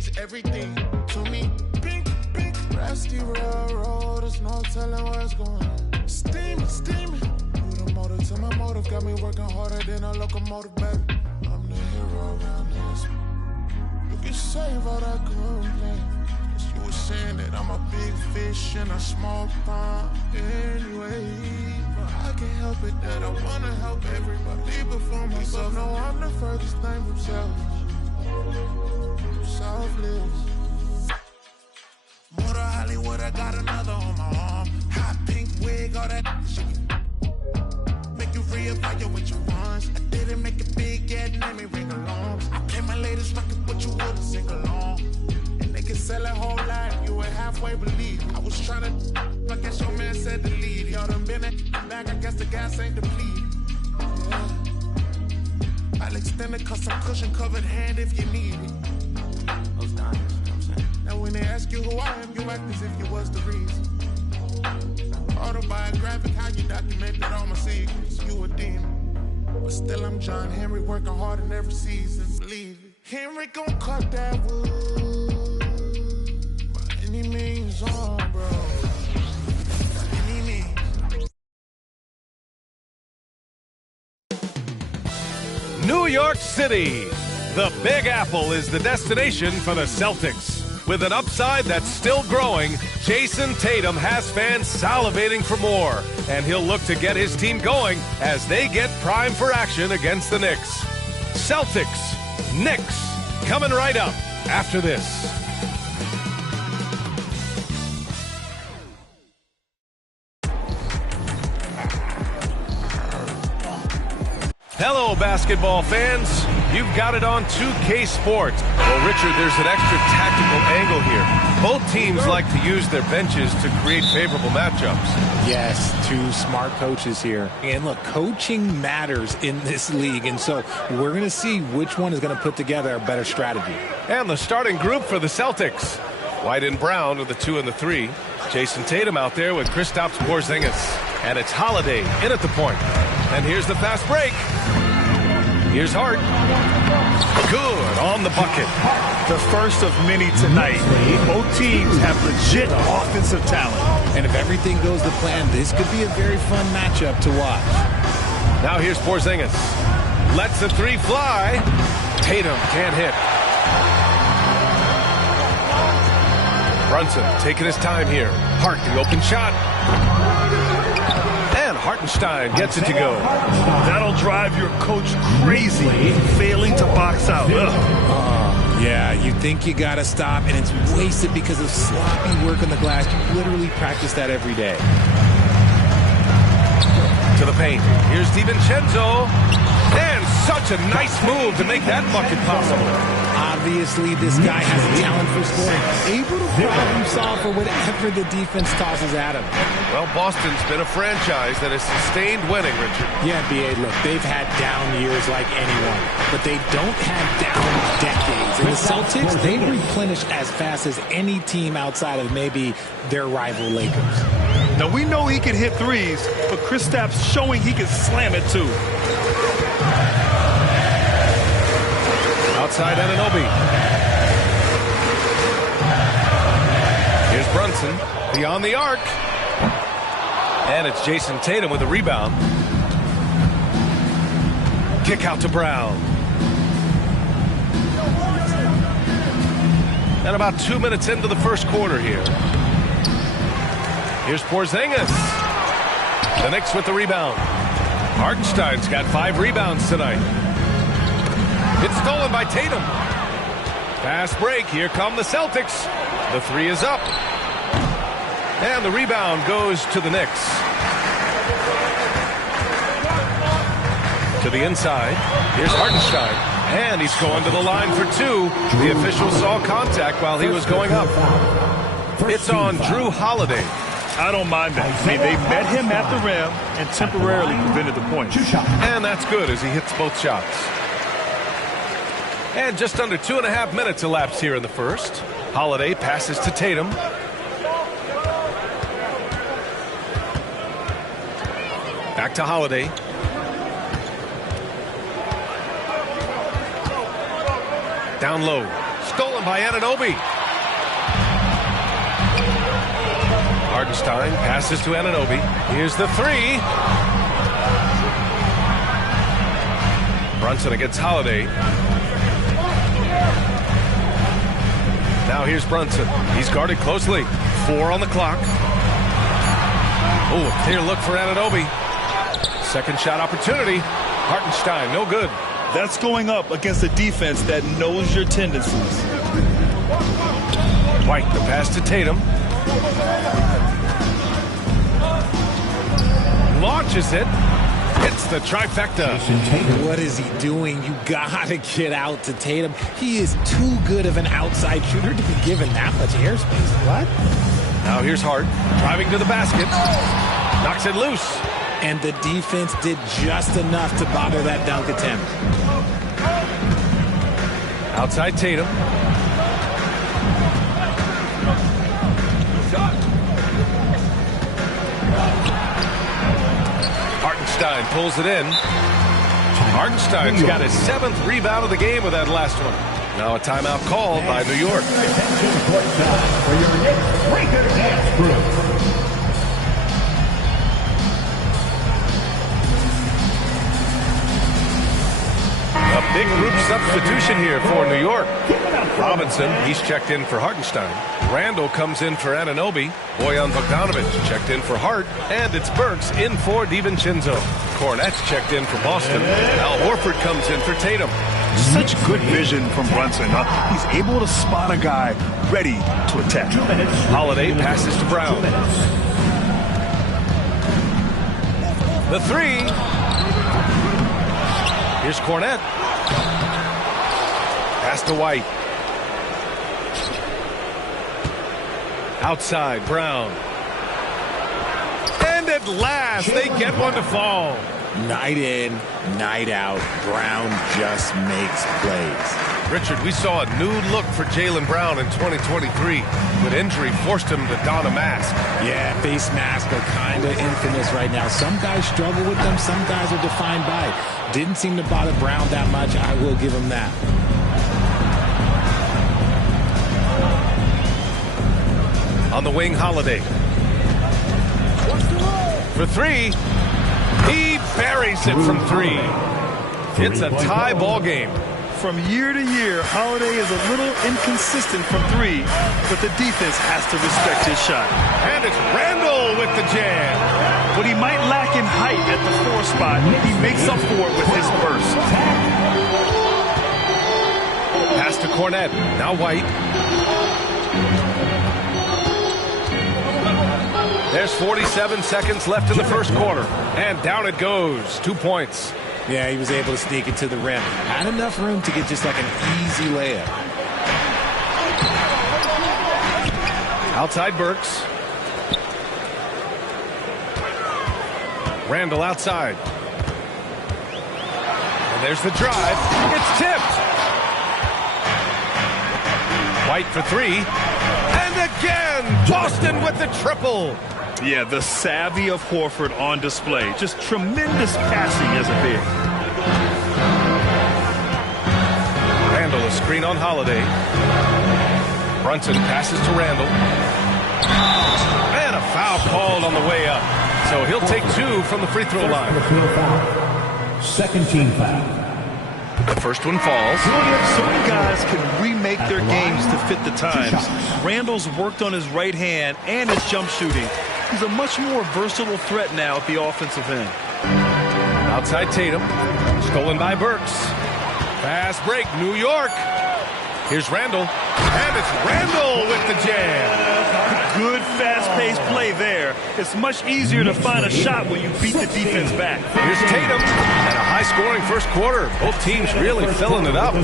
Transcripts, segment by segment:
means everything to me. Pink, pink, rusty railroad. There's no telling where it's going. Steamy, steamy. You the motor to my motive. Got me working harder than a locomotive, baby. I'm the hero around this. You can save all that complaint. You were saying that I'm a big fish in a small pond anyway. But I can't help it that I wanna help everybody before myself. No, I'm the furthest thing from selfless. More to Hollywood, I got another on my arm. Hot pink wig, all that shit. Make you reevaluate what you want. I didn't make it big yet, let me ring along. I play my latest record, but you wouldn't sing along. They can sell a whole lot, you would halfway believe. I was trying to, I guess your man said to lead. Y'all done been it back, I guess the gas ain't depleted. Yeah. I'll extend it cause I'm cushion covered hand if you need it. Those diamonds, you know what I'm saying? Now when they ask you who I am, you act as if you was the reason. Autobiographic, how you documented all my secrets. You a demon, but still I'm John Henry working hard in every season. Believe it. Henry gon' cut that wood. Any means on, bro. Any means. New York City. The Big Apple is the destination for the Celtics. With an upside that's still growing, Jason Tatum has fans salivating for more, and he'll look to get his team going as they get primed for action against the Knicks. Celtics, Knicks, coming right up after this. Hello, basketball fans. You've got it on 2K Sports. Well, Richard, there's an extra tactical angle here. Both teams like to use their benches to create favorable matchups. Yes, two smart coaches here. And look, coaching matters in this league, and so we're going to see which one is going to put together a better strategy. And the starting group for the Celtics. White and Brown are the 2 and the 3. Jason Tatum out there with Kristaps Porzingis. And it's Holiday in at the point. And here's the fast break. Here's Hart. Good on the bucket. The first of many tonight. Both teams have legit offensive talent. And if everything goes to plan, this could be a very fun matchup to watch. Now here's Porzingis. Lets the 3 fly. Tatum can't hit. Brunson taking his time here. Hart, the open shot. And Hartenstein gets it to go. That'll drive your coach crazy, failing to box out. Yeah, you think you got to stop, and it's wasted because of sloppy work on the glass. You literally practice that every day. To the paint. Here's DiVincenzo. And such a nice move to make that bucket possible. Obviously, this guy has a talent for scoring. Able to problem solve for whatever the defense tosses at him. Well, Boston's been a franchise that has sustained winning, Richard. Yeah, B.A., look, they've had down years like anyone, but they don't have down decades. And the Celtics, they replenish as fast as any team outside of maybe their rival Lakers. Now, we know he can hit threes, but Kristaps showing he can slam it too. Outside Anunoby. Here's Brunson beyond the arc. And it's Jason Tatum with a rebound. Kick out to Brown. And about 2 minutes into the first quarter here. Here's Porzingis. The Knicks with the rebound. Hartenstein's got 5 rebounds tonight. It's stolen by Tatum. Fast break. Here come the Celtics. The 3 is up. And the rebound goes to the Knicks. To the inside. Here's Hartenstein. And he's going to the line for 2. The official saw contact while he was going up. It's on Drew Holiday. I don't mind that. I mean, they met him at the rim and temporarily prevented the point. And that's good as he hits both shots. And just under 2.5 minutes elapsed here in the first. Holiday passes to Tatum. Back to Holiday. Down low. Stolen by Anunoby. Hartenstein passes to Anunoby. Here's the three. Brunson against Holiday. Now here's Brunson. He's guarded closely. 4 on the clock. Oh, a clear look for Anunoby. Second shot opportunity. Hartenstein, no good. That's going up against a defense that knows your tendencies. White, the pass to Tatum. Launches it. Hits the trifecta. What is he doing? You gotta get out to Tatum. He is too good of an outside shooter to be given that much airspace. What? Now here's Hart, driving to the basket. Knocks it loose. And the defense did just enough to bother that dunk attempt. Outside Tatum. Hartenstein pulls it in. Hartenstein's got his 7th rebound of the game with that last one. Now a timeout called by New York. For your next breaker dance group. A big group substitution here for New York. Robinson, he's checked in for Hartenstein. Randall comes in for Anunoby. Bojan Bogdanovic checked in for Hart. And it's Burks in for DiVincenzo. Cornette's checked in for Boston. Al Horford comes in for Tatum. Such good vision from Brunson. He's able to spot a guy ready to attack. Holiday passes to Brown. The three. Here's Cornette. Pass to White. Outside, Brown. And at last, they get one to fall. Night in, night out, Brown just makes plays. Richard, we saw a new look for Jaylen Brown in 2023. But injury forced him to don a mask. Yeah, face masks are kind of infamous right now. Some guys struggle with them. Some guys are defined by it. Didn't seem to bother Brown that much. I will give him that. On the wing, Holiday. For three. He buries it from three. It's a tie ball game. From year to year, Holiday is a little inconsistent from three, but the defense has to respect his shot. And it's Randall with the jam. What he might lack in height at the 4 spot, he makes up for it with his burst. Pass to Cornette. Now White. There's 47 seconds left in the first quarter. And down it goes. 2 points. Yeah, he was able to sneak it to the rim. Had enough room to get just like an easy layup. Outside Burks. Randall outside. And there's the drive. It's tipped. White for three. And again, Boston with the triple. Yeah, the savvy of Horford on display. Just tremendous passing as a big. Randall, a screen on Holiday. Brunson passes to Randall. And a foul called on the way up. So he'll take 2 from the free throw line. Second team foul. The first one falls. Some guys can remake their games to fit the times. Randall's worked on his right hand and his jump shooting. He's a much more versatile threat now at the offensive end. Outside Tatum. Stolen by Burks. Fast break, New York. Here's Randall. And it's Randall with the jam. Good fast-paced play there. It's much easier to find a shot when you beat the defense back. Here's Tatum. And a high-scoring first quarter. Both teams really filling it up.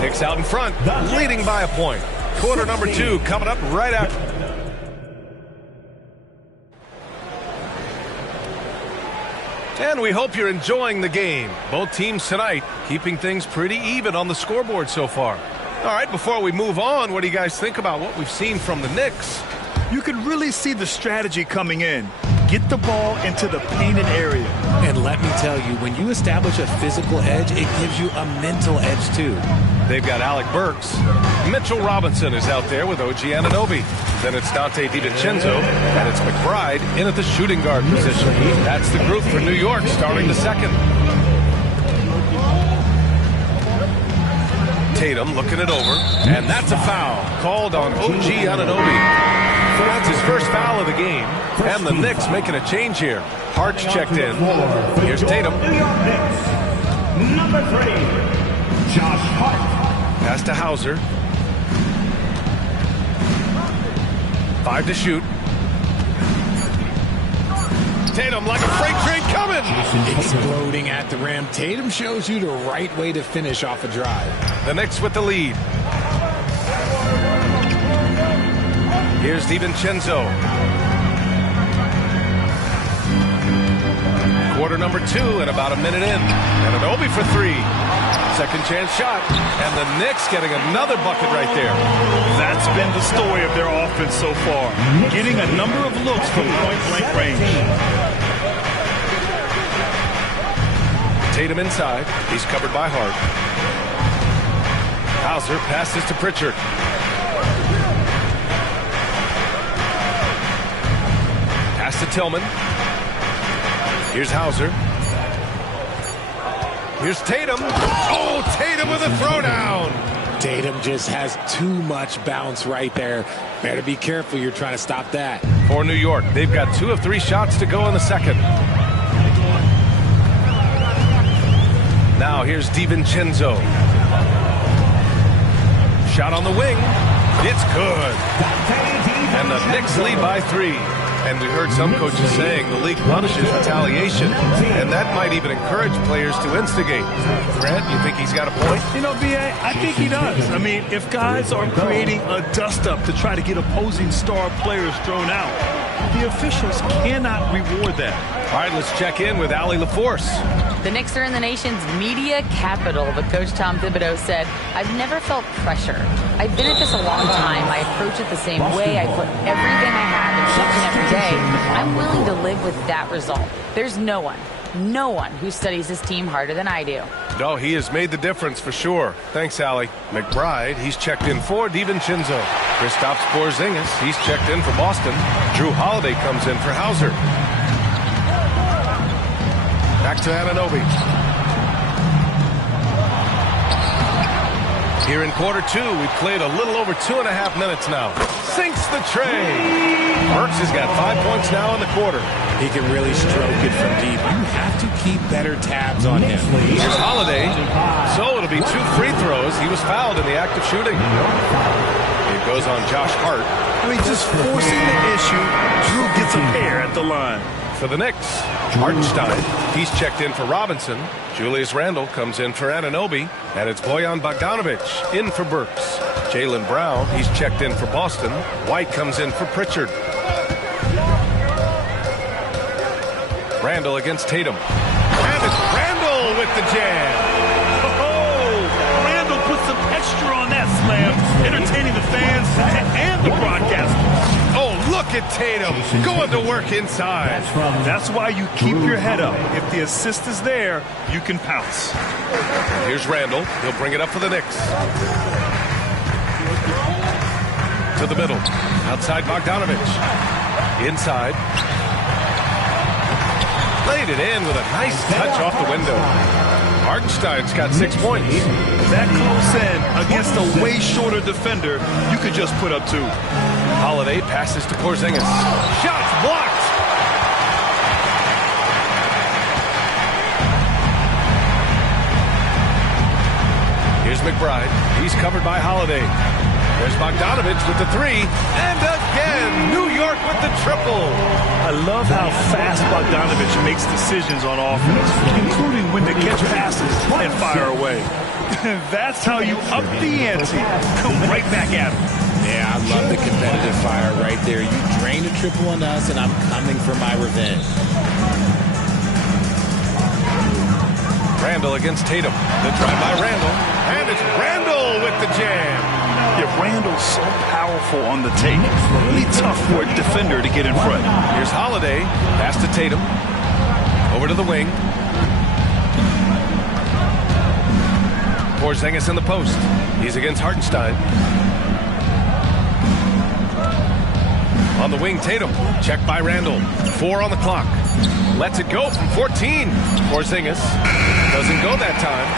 Knicks out in front, leading by a point. Quarter number 2 coming up right after. And we hope you're enjoying the game. Both teams tonight keeping things pretty even on the scoreboard so far. All right, before we move on, what do you guys think about what we've seen from the Knicks? You can really see the strategy coming in. Get the ball into the painted area. And let me tell you, when you establish a physical edge, it gives you a mental edge too. They've got Alec Burks. Mitchell Robinson is out there with OG Anunoby. Then it's Dante DiVincenzo, and it's McBride in at the shooting guard position. That's the group for New York starting the second. Tatum looking it over, and that's a foul called on OG Anunoby. That's his first foul of the game, and the Knicks making a change here. Hart's checked in. Here's Tatum. Number 3, Josh Hart. Pass to Hauser. 5 to shoot. Tatum like a freight train coming. Exploding at the rim. Tatum shows you the right way to finish off a drive. The Knicks with the lead. Here's DiVincenzo. Quarter number 2 and about a minute in. And an Obi for 3. Second chance shot. And the Knicks getting another bucket right there. That's been the story of their offense so far. Getting a number of looks from point-blank range. Tatum inside. He's covered by Hart. Hauser passes to Pritchard. Pass to Tillman. Here's Hauser. Here's Tatum. Oh, Tatum with a throwdown. Tatum just has too much bounce right there. Better be careful. You're trying to stop that. For New York, they've got 2 of 3 shots to go in the second. Now here's DiVincenzo. Shot on the wing. It's good. And the Knicks lead by 3. And we heard some coaches saying the league punishes retaliation, and that might even encourage players to instigate. Grant, you think he's got a point? You know, B.A., I think he does. I mean, if guys are creating a dust-up to try to get opposing star players thrown out, the officials cannot reward that. All right, let's check in with Allie LaForce. The Knicks are in the nation's media capital, but Coach Tom Thibodeau said, "I've never felt pressure. I've been at this a long time. I approach it the same way. I put everything I have into each and every day. I'm willing to live with that result. There's no one who studies his team harder than I do." No, he has made the difference for sure. Thanks, Allie. McBride, he's checked in for DiVincenzo. Kristaps Porzingis, he's checked in for Boston. Drew Holiday comes in for Hauser. Back to Anunoby. Here in quarter 2, we've played a little over 2.5 minutes now. Sinks the tray. Burks has got 5 points now in the quarter. He can really stroke it from deep. You have to keep better tabs on him. Here's Holiday. So it'll be 2 free throws. He was fouled in the act of shooting. It goes on Josh Hart. I mean, just forcing the issue. Drew gets a pair at the line. For the Knicks, Hartenstein, he's checked in for Robinson. Julius Randle comes in for Anunoby. And it's Bojan Bogdanovic in for Burks. Jaylen Brown, he's checked in for Boston. White comes in for Pritchard. Randle against Tatum. And it's Randle with the jam. Oh, Randle put some extra on that slam, entertaining the fans and the broadcasters. Oh, look at Tatum going to work inside. That's why you keep your head up. If the assist is there, you can pounce. Here's Randle. He'll bring it up for the Knicks. To the middle. Outside Bogdanovic. Inside. Laid it in with a nice touch off the window. Hartenstein's got 6 points. That close in against a way shorter defender, you could just put up 2. Holiday passes to Porzingis. Shots blocked. Here's McBride. He's covered by Holiday. There's Bogdanovic with the 3. And again, New York with the triple. I love how fast Bogdanovic makes decisions on offense, including when to catch passes and fire away. That's how you up the ante. Come right back at him. Yeah, I love the competitive fire right there. You drain a triple on us, and I'm coming for my revenge. Randle against Tatum. The drive by Randle. And it's Randle with the jam. Yeah, Randle's so powerful on the take. Really tough for a defender to get in front. Here's Holiday. Pass to Tatum. Over to the wing. Porzingis in the post. He's against Hartenstein. On the wing, Tatum. Checked by Randall. 4 on the clock. Lets it go from 14. Porzingis doesn't go that time.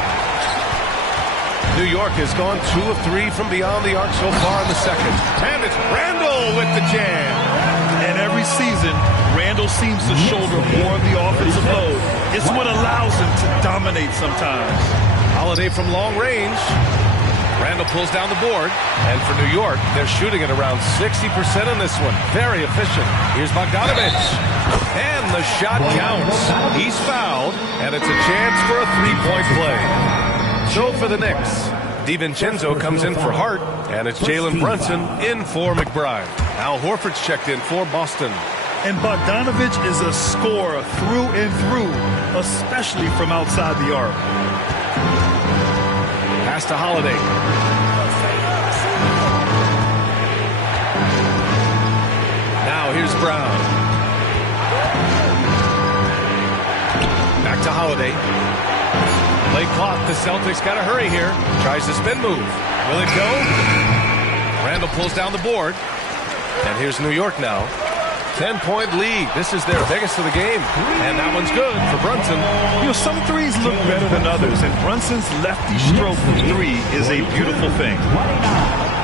New York has gone 2 of 3 from beyond the arc so far in the second. And it's Randall with the jam. And every season, Randall seems to shoulder more of the offensive load. It's what allows him to dominate sometimes. Holiday from long range. Randall pulls down the board. And for New York, they're shooting at around 60% in this one. Very efficient. Here's Bogdanovich. And the shot counts. He's fouled, and it's a chance for a three-point play. So for the Knicks, DiVincenzo comes in for Hart, and it's Jalen Brunson in for McBride. Al Horford's checked in for Boston. And Bogdanovich is a scorer through and through, especially from outside the arc. Pass to Holiday. Now here's Brown. Back to Holiday. Late clock, the Celtics got to hurry here. Tries the spin move. Will it go? Randall pulls down the board. And here's New York now. 10-point lead. This is their biggest of the game. And that one's good for Brunson. You know, some threes look better than others, and Brunson's lefty stroke from 3 is a beautiful thing.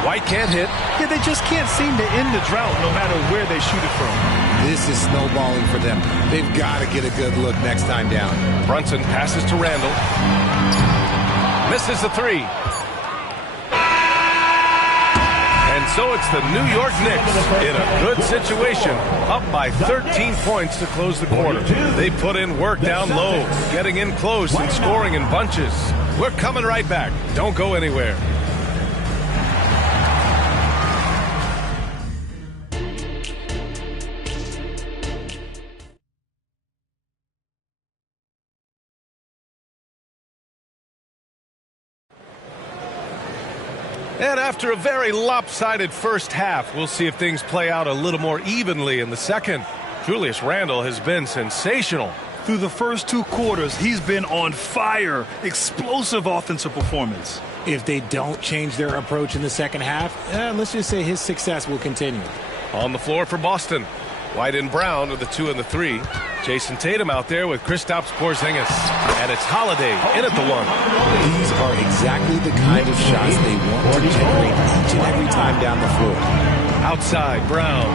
White can't hit. Yeah, they just can't seem to end the drought no matter where they shoot it from. This is snowballing for them. They've got to get a good look next time down. Brunson passes to Randall. Misses the 3. And so it's the New York Knicks in a good situation, up by 13 points to close the quarter. They put in work down low, getting in close and scoring in bunches. We're coming right back. Don't go anywhere. And after a very lopsided first half, we'll see if things play out a little more evenly in the second. Julius Randle has been sensational. Through the first 2 quarters, he's been on fire. Explosive offensive performance. If they don't change their approach in the second half, let's just say his success will continue. On the floor for Boston. White and Brown are the 2 and the 3. Jason Tatum out there with Kristaps Porzingis. And it's Holiday in at the 1. These are exactly the kind of shots they want to generate each and every time down the floor. Outside, Brown.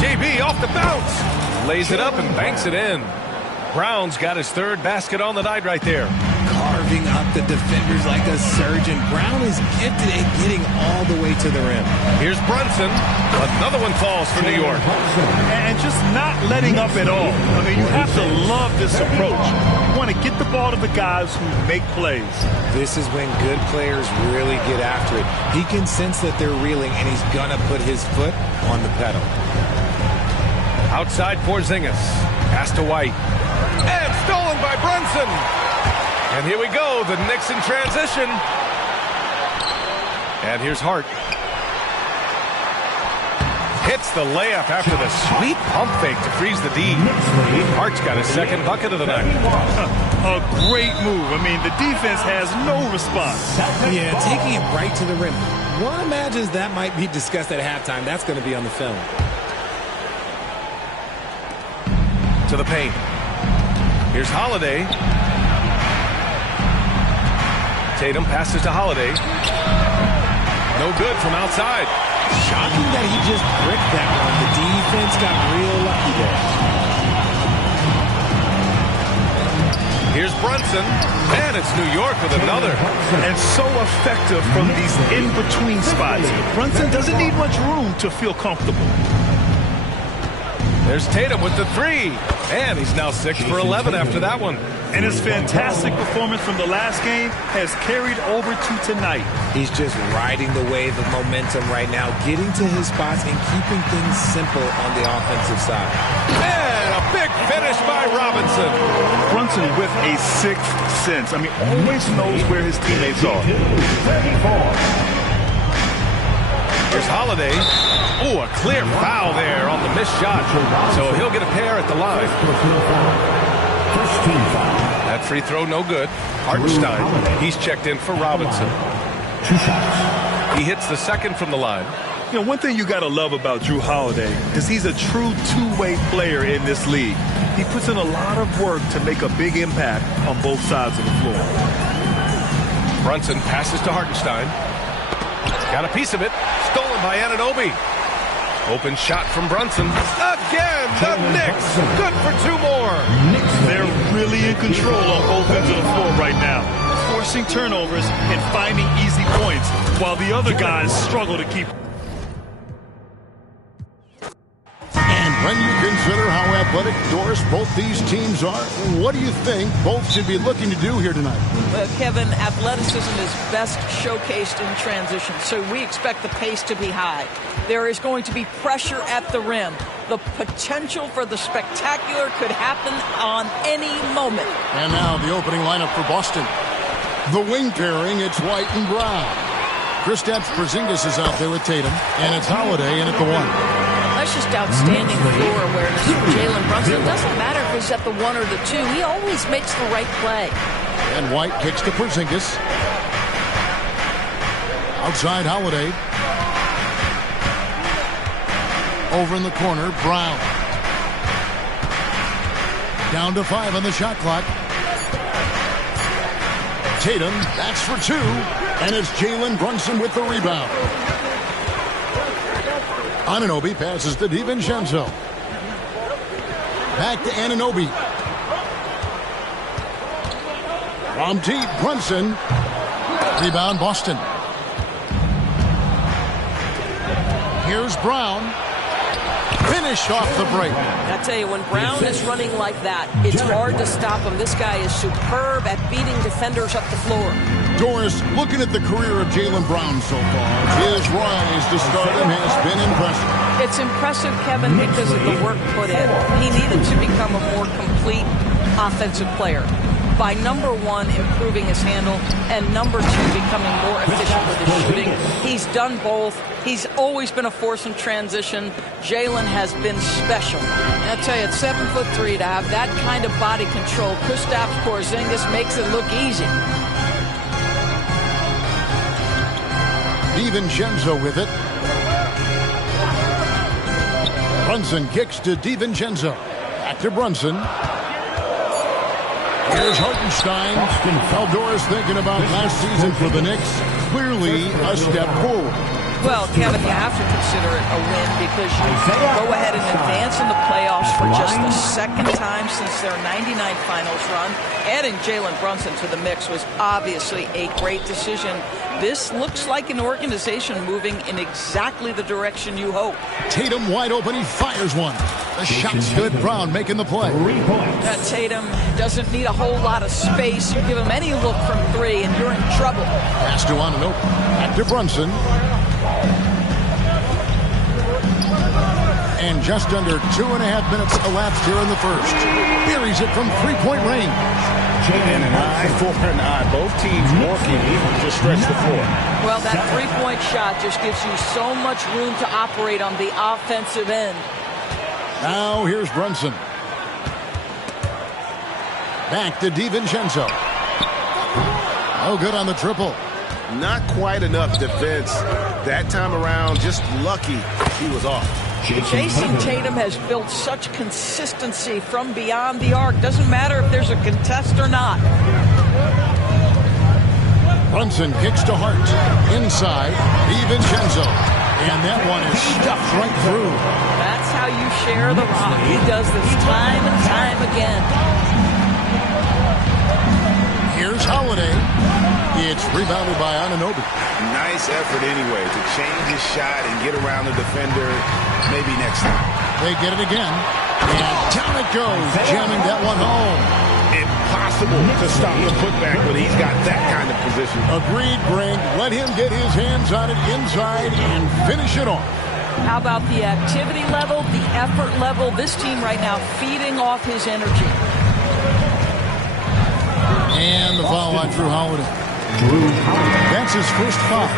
JB off the bounce. Lays it up and banks it in. Brown's got his 3rd basket on the night right there. Carving up the defenders like a surgeon. Brown is gifted at getting all the way to the rim. Here's Brunson. Another one falls for New York. And just not letting up at all. I mean, you have to love this approach. You want to get the ball to the guys who make plays. This is when good players really get after it. He can sense that they're reeling, and he's going to put his foot on the pedal. Outside Porzingis. Pass to White. And stolen by Brunson. And here we go, the Knicks in transition. And here's Hart. Hits the layup after the sweet pump fake to freeze the D. Hart's got his 2nd bucket of the night. A great move. I mean, the defense has no response. Yeah, taking it right to the rim. One imagines that might be discussed at halftime. That's going to be on the film. To the paint. Here's Holiday. Tatum passes to Holiday. No good from outside. Shocking that he just bricked that one. The defense got real lucky there. Here's Brunson. And it's New York with another. And so effective from these in-between spots. Brunson doesn't need much room to feel comfortable. There's Tatum with the 3. And he's now 6 for 11 after that one. And his fantastic performance from the last game has carried over to tonight. He's just riding the wave of momentum right now, getting to his spots and keeping things simple on the offensive side. And a big finish by Robinson. Brunson with a 6th sense. I mean, always knows where his teammates are. Here's Holiday. Oh, a clear foul there on the missed shot. So he'll get a pair at the line. That free throw no good. Hartenstein, he's checked in for Robinson. He hits the second from the line. You know, one thing you got to love about Jrue Holiday is he's a true two-way player in this league. He puts in a lot of work to make a big impact on both sides of the floor. Brunson passes to Hartenstein. Got a piece of it. Stolen by Anunoby. Open shot from Brunson. Again, the Knicks. Good for two more. They're really in control on both ends of the floor right now, forcing turnovers and finding easy points while the other guys struggle to keep. When you consider how athletic, Doris, both these teams are, what do you think both should be looking to do here tonight? Kevin, athleticism is best showcased in transition, so we expect the pace to be high. There is going to be pressure at the rim. The potential for the spectacular could happen on any moment. And now the opening lineup for Boston. The wing pairing, it's White and Brown. Kristaps Porzingis is out there with Tatum, and it's Holiday in at the one. That's just outstanding floor awareness for Jalen Brunson. It doesn't matter if he's at the one or the two. He always makes the right play. And White kicks to Porzingis. Outside Holiday. Over in the corner, Brown. Down to 5 on the shot clock. Tatum, that's for 2. And it's Jalen Brunson with the rebound. Anunoby passes to DiVincenzo. Back to Anunoby. From deep, Brunson. Rebound, Boston. Here's Brown. Finished off the break. I tell you, when Brown is running like that, it's hard to stop him. This guy is superb at beating defenders up the floor. Doris, looking at the career of Jaylen Brown so far, his rise to stardom has been impressive. It's impressive, Kevin, because of the work put in. He needed to become a more complete offensive player by, number one, improving his handle, and number two, becoming more efficient with his shooting. He's done both. He's always been a force in transition. Jalen has been special. And I tell you, at 7'3", to have that kind of body control, Kristaps Porzingis makes it look easy. DiVincenzo with it. Brunson kicks to DiVincenzo. Back to Brunson. Here's Hartenstein. Doris thinking about last season for the Knicks. Clearly a step forward. Well, Kevin, you have to consider it a win because you go ahead and advance in the playoffs for just the second time since their 99 finals run. Adding Jalen Brunson to the mix was obviously a great decision. This looks like an organization moving in exactly the direction you hope. Tatum wide open. He fires one. The shot's good. Brown making the play. Tatum doesn't need a whole lot of space. You give him any look from 3 and you're in trouble. Pass to Anunoby. Back to Brunson. And just under 2.5 minutes elapsed here in the first. Buries it from three-point range. And an eye for an eye. Both teams working to stretch the floor. Well, that three-point shot just gives you so much room to operate on the offensive end. Now here's Brunson. Back to DiVincenzo. No good on the triple. Not quite enough defense that time around. Just lucky he was off. Jason Tatum has built such consistency from beyond the arc. Doesn't matter if there's a contest or not. Brunson kicks to Hart. Inside, DiVincenzo. And that one is stuffed right through. That's how you share the rock. He does this time and time again. Here's Holiday. It's rebounded by Anunoby. Nice effort anyway to change his shot and get around the defender maybe next time. They get it again. And down it goes, jamming that one home. Impossible to stop the putback when he's got that kind of position. Agreed, Greg. Let him get his hands on it inside and finish it off. How about the activity level, the effort level? This team right now feeding off his energy. And the foul on Jrue Holiday. That's his first foul.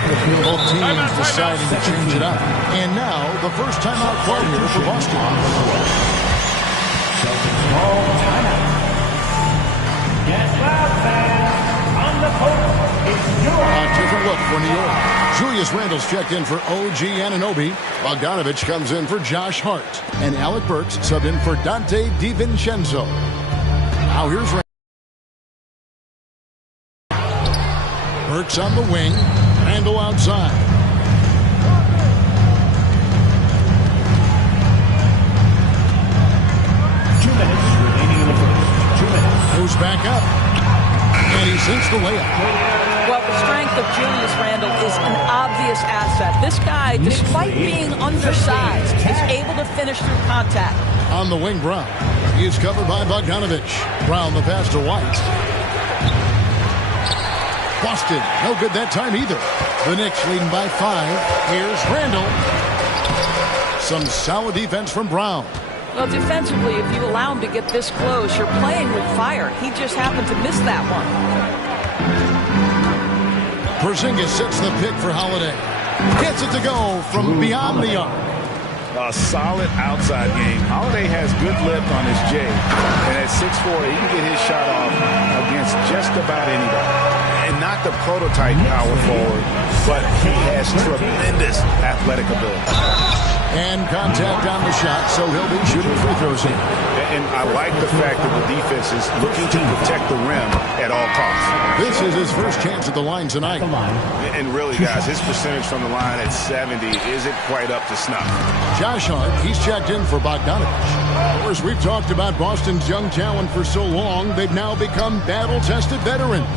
Both teams deciding to change it up. And now the first timeout call here for Boston. A different look for New York. Julius Randle's checked in for OG Anunoby. Bogdanovich comes in for Josh Hart. And Alec Burks subbed in for Dante DiVincenzo. Now here's Randle. Burks on the wing. Randle outside. Goes back up. And he sinks the layup. Well, the strength of Julius Randle is an obvious asset. This guy, despite being undersized, is able to finish through contact. On the wing, Brown. He is covered by Bogdanovich. Brown the pass to White. Boston, no good that time either. The Knicks leading by 5. Here's Randle. Some solid defense from Brown. Well, defensively, if you allow him to get this close, you're playing with fire. He just happened to miss that one. Porzingis sets the pick for Holiday. Gets it to go from beyond the arc. A solid outside game. Holiday has good lift on his J. And at 6'4", he can get his shot off against just about anybody. And not the prototype power forward, but he has tremendous athletic ability. And contact on the shot, so he'll be shooting free throws here. And I like the fact that the defense is looking to protect the rim at all costs. This is his first chance at the line tonight. And really, guys, his percentage from the line at 70 isn't quite up to snuff. Josh Hart, he's checked in for Bogdanovich. Of course, we've talked about Boston's young talent for so long, they've now become battle-tested veterans.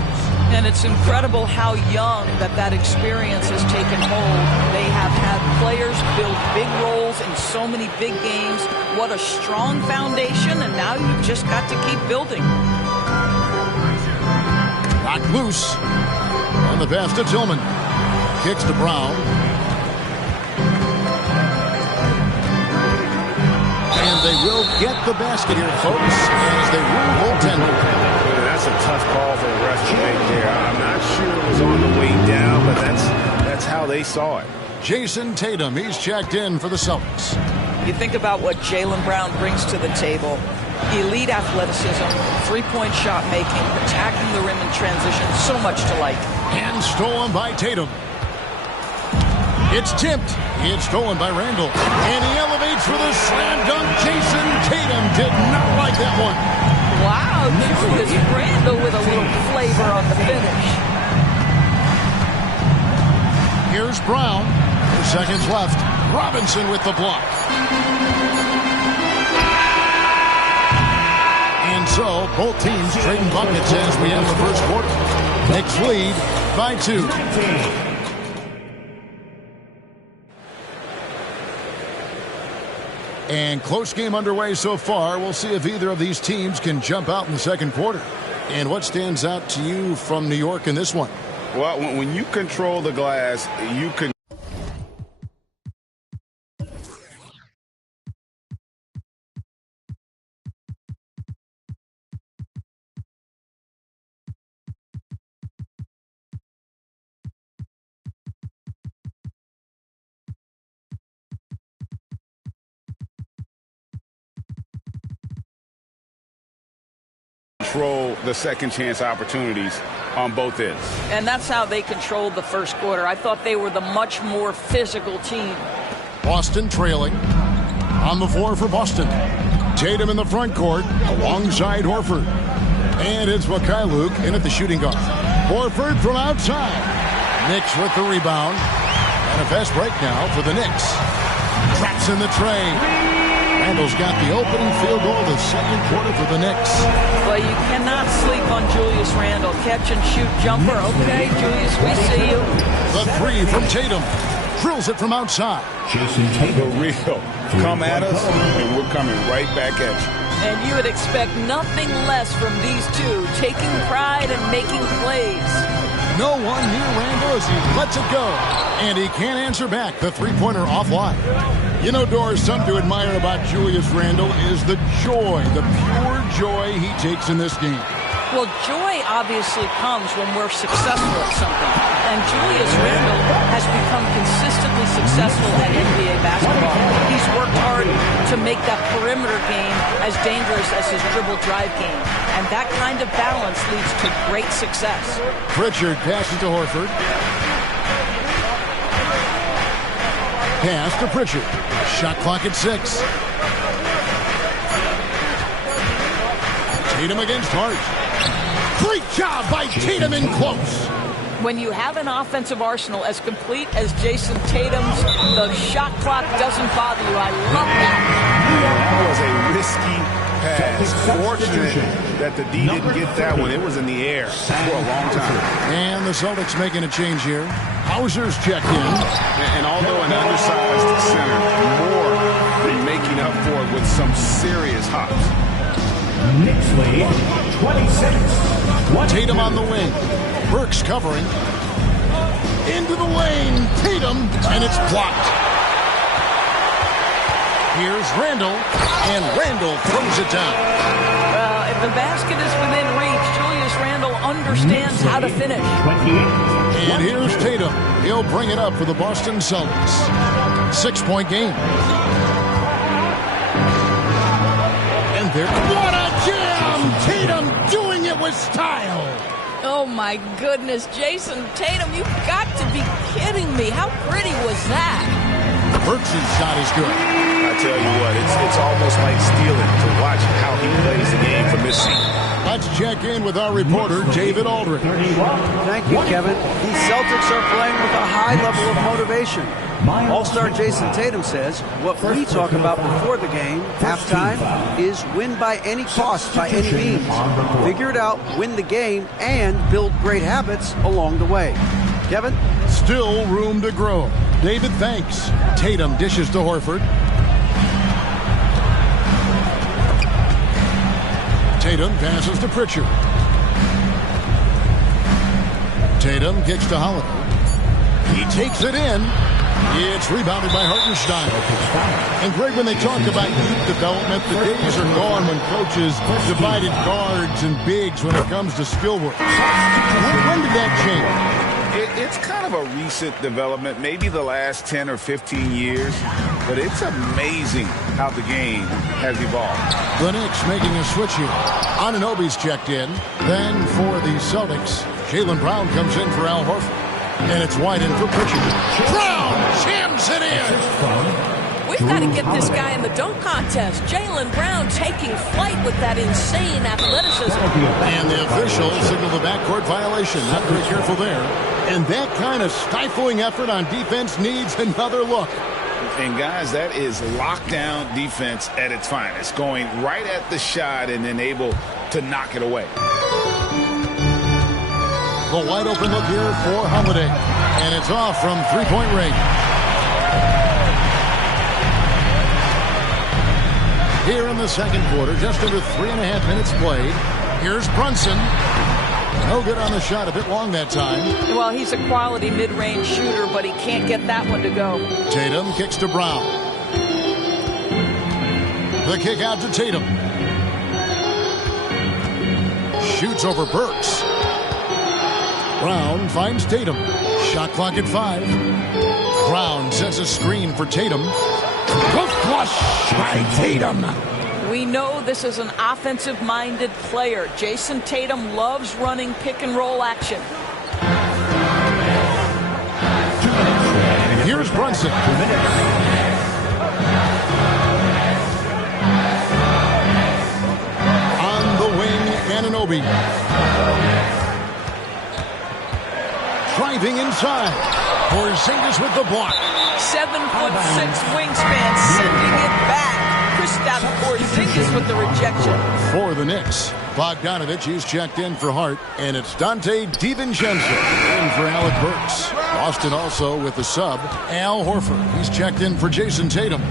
And it's incredible how young that experience has taken hold. They have had players build big roles in so many big games. What a strong foundation, and now you've just got to keep building. Knocked loose. On the pass to Tillman. Kicks to Brown. And they will get the basket here, folks, as they rule goaltender. That's a tough call for the ref to make there. I'm not sure it was on the way down, but that's how they saw it. Jason Tatum, he's checked in for the Celtics. You think about what Jaylen Brown brings to the table. Elite athleticism, three-point shot making, attacking the rim in transition, so much to like. And stolen by Tatum. It's tipped. It's stolen by Randle. And he elevates for the slam dunk. Jason Tatum did not like that one. Wow, Julius Randle with a little flavor on the finish. Here's Brown. 2 seconds left. Robinson with the block. And so, both teams trading buckets as we end the first quarter. Knicks lead by 2. And close game underway so far. We'll see if either of these teams can jump out in the second quarter. And what stands out to you from New York in this one? Well, when you control the glass, you can. Control the second chance opportunities on both ends. And that's how they controlled the first quarter. I thought they were the much more physical team. Boston trailing. On the floor for Boston. Tatum in the front court alongside Horford. And it's Mikhailuk in at the shooting guard. Horford from outside. Knicks with the rebound. And a fast break now for the Knicks. Traps in the tray. Randle's got the opening field goal of the second quarter for the Knicks. Well, you cannot sleep on Julius Randle. Catch and shoot jumper. Okay, Julius, we see you. The 3 from Tatum. Drills it from outside. The real. Come at us, and we're coming right back at you. And you would expect nothing less from these two, taking pride and making plays. No one near Randle as he lets it go. And he can't answer back. The three-pointer offline. You know, Doris, something to admire about Julius Randle is the joy, the pure joy he takes in this game. Well, joy obviously comes when we're successful at something. And Julius Randle has become consistently successful at NBA basketball. He's worked hard to make that perimeter game as dangerous as his dribble drive game. And that kind of balance leads to great success. Pritchard passes to Horford. Pass to Pritchard. Shot clock at 6. Tatum against Hart. Great job by Tatum in close. When you have an offensive arsenal as complete as Jason Tatum's, the shot clock doesn't bother you. I love that. That was a risky pass. Fortunate that the D didn't get that one. It was in the air for a long time. And the Celtics making a change here. Hauser's checked in. And although an undersized center, more than making up for it with some serious hops. Nixley, 26. Tatum on the wing. Burks covering. Into the lane. Tatum, and it's blocked. Here's Randle, and Randle throws it down. Well, if the basket is within reach, Julius Randle understands how to finish. And here's Tatum. He'll bring it up for the Boston Celtics. 6-point game. And there. What a jam! Tatum doing it with style. Oh, my goodness. Jason Tatum, you've got to be kidding me. How pretty was that? Burks' shot is good. I tell you what, it's almost like stealing to watch how he plays the game from this seat. Let's check in with our reporter, David Aldridge. Thank you, Kevin. The Celtics are playing with a high level of motivation. All-star Jason Tatum says what we talk about before the game, halftime, is win by any cost, by any means. Figure it out, win the game, and build great habits along the way. Kevin? Still room to grow. David, thanks. Tatum dishes to Horford. Tatum passes to Pritchard. Tatum kicks to Holiday. He takes it in. It's rebounded by Hartenstein. And Greg, when they talk about youth development, the days are gone when coaches divided guards and bigs when it comes to skill work. When did that change? It's kind of a recent development, maybe the last 10 or 15 years, but it's amazing how the game has evolved. The Knicks making a switch here. Anunoby's checked in. Then for the Celtics, Jaylen Brown comes in for Al Horford. And it's wide in for Pritchard. Brown jams it in. We've got to get this guy in the dunk contest. Jaylen Brown taking flight with that insane athleticism. And the official signaled the backcourt violation. Not very careful there. And that kind of stifling effort on defense needs another look. And guys, that is lockdown defense at its finest. Going right at the shot and then able to knock it away. The wide open look here for Holiday. And it's off from three-point range. Here in the second quarter, just under 3.5 minutes played. Here's Brunson. No good on the shot, a bit long that time. Well, he's a quality mid-range shooter, but he can't get that one to go. Tatum kicks to Brown. The kick out to Tatum. Shoots over Burks. Brown finds Tatum. Shot clock at 5. Brown sets a screen for Tatum. The flush by Tatum. We know this is an offensive-minded player. Jason Tatum loves running pick-and-roll action. Here's Brunson. On the wing, Anunoby. Driving inside. Porzingis with the block. 7'6" wingspan, sending it back. Kristaps Porzingis with the rejection. For the Knicks, Bogdanovich is checked in for Hart, and it's Dante DiVincenzo in for Alec Burks. Boston also with the sub, Al Horford. He's checked in for Jason Tatum.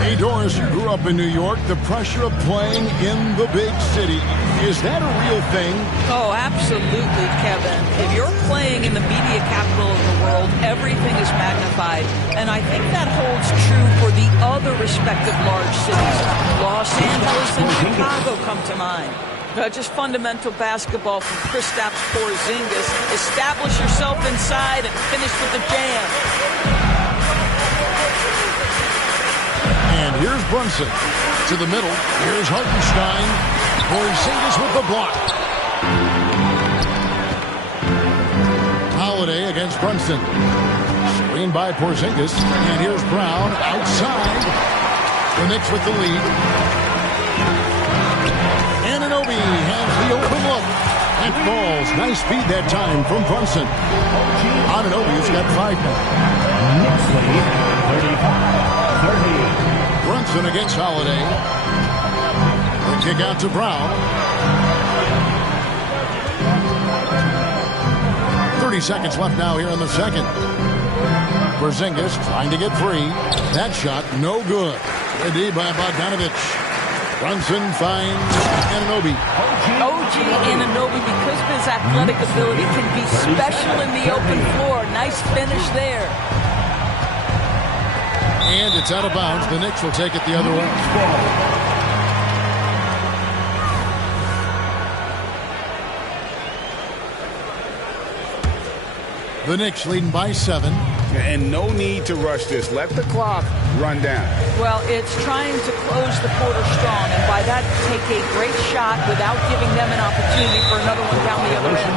Hey, Doris, you grew up in New York. The pressure of playing in the big city, is that a real thing? Oh, absolutely, Kevin. If you're playing in the media capital of the world, everything is magnified. And I think that holds true for the other respective large cities. Los Angeles and Chicago come to mind. Just fundamental basketball from Kristaps Porzingis. Establish yourself inside and finish with the jam. And here's Brunson to the middle. Here's Hartenstein. Porzingis with the block. Holiday against Brunson. Screen by Porzingis. And here's Brown outside. The Knicks with the lead. Anunoby has the open look. And falls. Nice feed that time from Brunson. Anunoby's got 5 now. Knicks lead, 35-30. Brunson against Holiday. The kick out to Brown. 30 seconds left now here in the second. Porzingis trying to get free. That shot no good. Indeed by Bogdanovich. Brunson finds Anunoby. OG Anunoby, because of his athletic ability, can be special in the open floor. Nice finish there. And it's out of bounds. The Knicks will take it the other way. The Knicks leading by 7. And no need to rush this. Let the clock run down. Well, it's trying to close the quarter strong, and by that, take a great shot without giving them an opportunity for another one down the other end.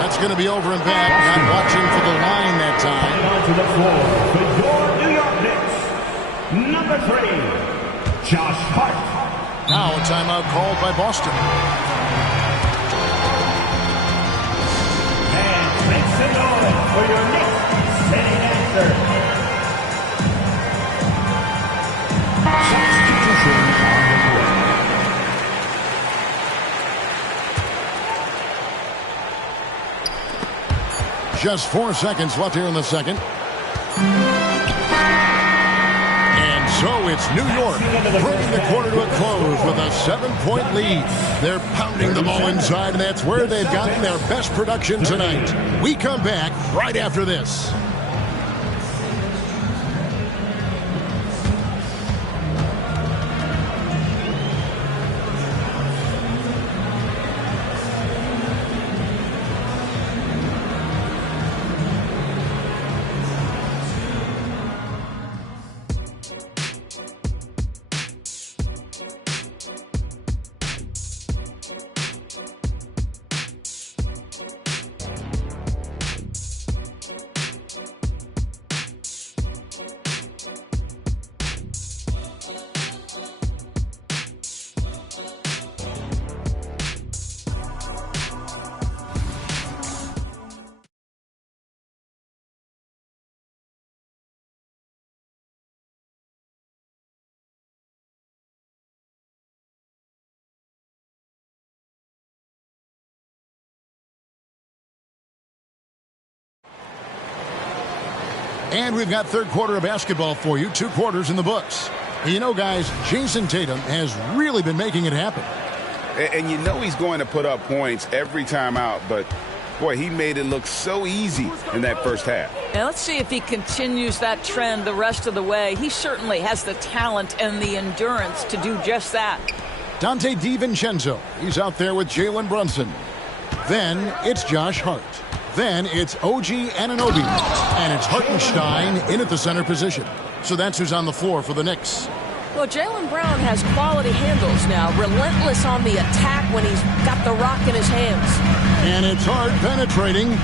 That's going to be over and back. Not watching for the line that time. To the floor for your New York Knicks, number 3, Josh Hart. Now a timeout called by Boston. And make some noise for your Knicks setting answer. Substitution on the board. Just 4 seconds left here in the second. And so it's New York bringing the quarter to a close with a 7-point lead. They're pounding the ball inside, and that's where they've gotten their best production tonight. We come back right after this. And we've got third quarter of basketball for you. 2 quarters in the books. You know, guys, Jason Tatum has really been making it happen. And you know he's going to put up points every time out, but boy, he made it look so easy in that first half. And let's see if he continues that trend the rest of the way. He certainly has the talent and the endurance to do just that. Dante DiVincenzo, he's out there with Jalen Brunson. Then it's Josh Hart. Then it's OG Anunoby. And it's Hartenstein in at the center position. So that's who's on the floor for the Knicks. Well, Jaylen Brown has quality handles now. Relentless on the attack when he's got the rock in his hands. And it's Hart penetrating.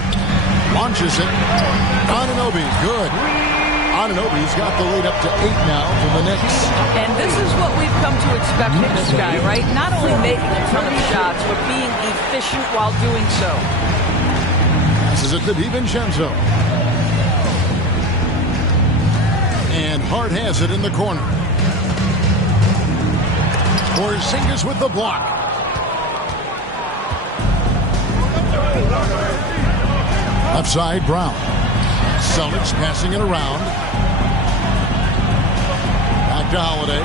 Launches it. Anunoby, good. Anunoby's got the lead up to 8 now for the Knicks. And this is what we've come to expect from this guy, right? Not only making a ton of shots, but being efficient while doing so. Passes it to DiVincenzo. And Hart has it in the corner. Porzingis with the block. Left side, Brown. Celtics passing it around. Back to Holiday.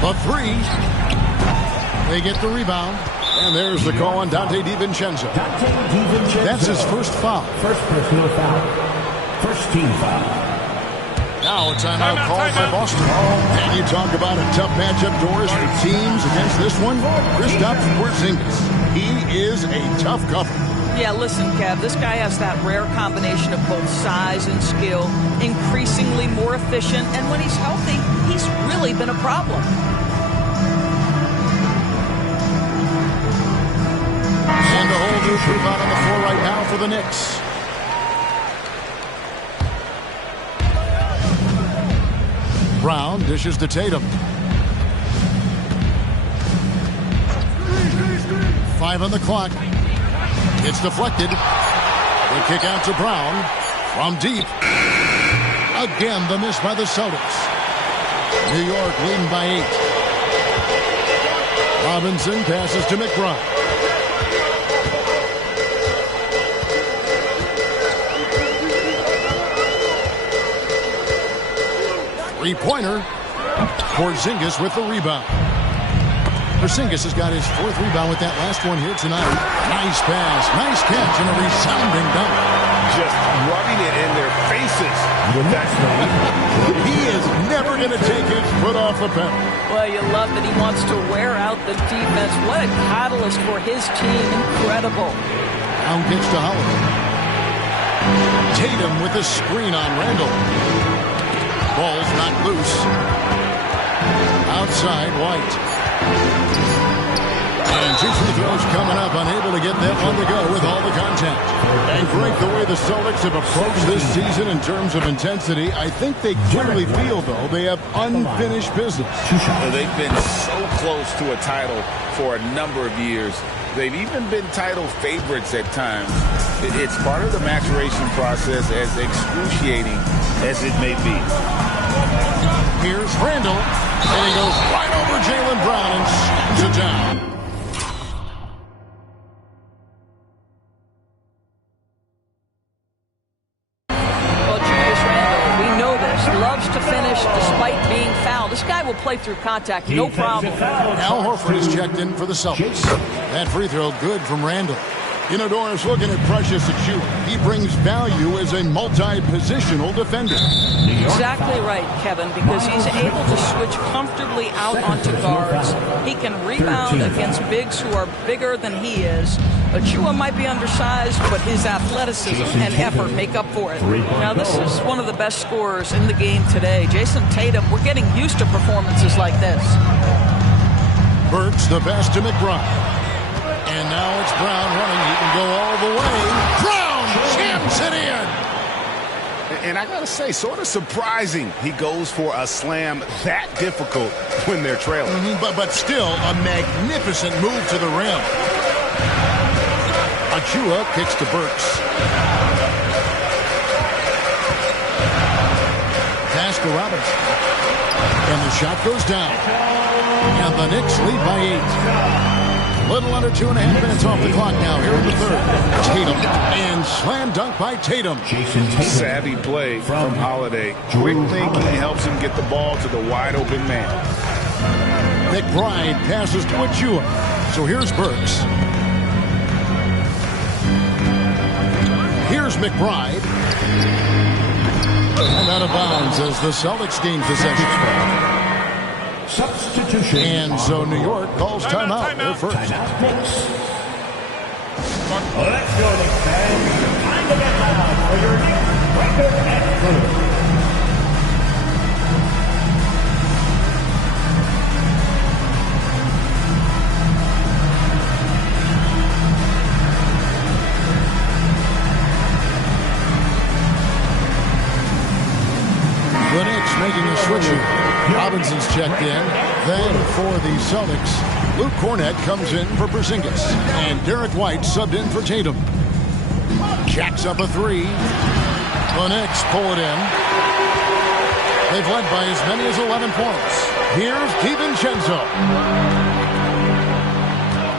The 3. They get the rebound. And there's the call on Dante DiVincenzo. That's his first foul. First personal foul. First team foul. Now Now a timeout called by Boston. And you talk about a tough matchup, Doris, for teams against this one. Kristaps Porzingis. He is a tough cover. Yeah, listen, Kev, this guy has that rare combination of both size and skill, increasingly more efficient, and when he's healthy, he's really been a problem. And a whole new group out on the floor right now for the Knicks. Brown dishes to Tatum. 5 on the clock. It's deflected. The kick out to Brown. From deep. Again, the miss by the Celtics. New York leading by 8. Robinson passes to McBride. Three-pointer. Porzingis with the rebound. Porzingis has got his 4th rebound with that last one here tonight. Nice pass, nice catch, and a resounding dunk. Just rubbing it in their faces with that play. He is never going to take his foot off the pedal. Well, you love that he wants to wear out the defense. What a catalyst for his team. Incredible. Down pitch to Holiday. Tatum with the screen on Randall. Ball's not loose. Outside, White. And 2 free throws coming up, unable to get that one to go with all the contact. And Greg, the way the Celtics have approached this season in terms of intensity, I think they clearly feel, though, they have unfinished business. They've been so close to a title for a number of years. They've even been title favorites at times. It's part of the maturation process, as excruciating as it may be. Here's Randall, and he goes right over Jaylen Brown and slams it down. Well, Julius Randall, we know this, loves to finish despite being fouled. This guy will play through contact, no problem. Al Horford is checked in for the Celtics. That free throw good from Randall. You know, Doris, looking at Precious Achiuwa, he brings value as a multi-positional defender. Exactly right, Kevin, because he's able to switch comfortably out onto guards. He can rebound against bigs who are bigger than he is. Achiuwa might be undersized, but his athleticism and effort make up for it. Now, this is one of the best scorers in the game today. Jason Tatum, we're getting used to performances like this. Burks the pass to McBride. And now it's Brown running. He can go all the way. Brown jams it in. And I got to say, sort of surprising he goes for a slam that difficult when they're trailing. But still a magnificent move to the rim. Achiuwa kicks to Burks. Pass to Robinson. And the shot goes down. And the Knicks lead by 8. Little under 2.5 minutes off the clock now here in the 3rd. Tatum, and slam dunk by Tatum. Savvy play from Holiday. Quick thinking helps him get the ball to the wide open man. McBride passes to Achiuwa. So here's Burks. Here's McBride. And out of bounds as the Celtics gain possession. Substitution. And so New York calls timeout. They're first. Timeout Knicks. Let's go, Knicks fans. Time to get loud for your Knicks record and finish. The Knicks making a switch here. Robinson's checked in. Then for the Celtics, Luke Cornett comes in for Porzingis. And Derek White subbed in for Tatum. Jacks up a 3. The Knicks pull it in. They've led by as many as 11 points. Here's DiVincenzo.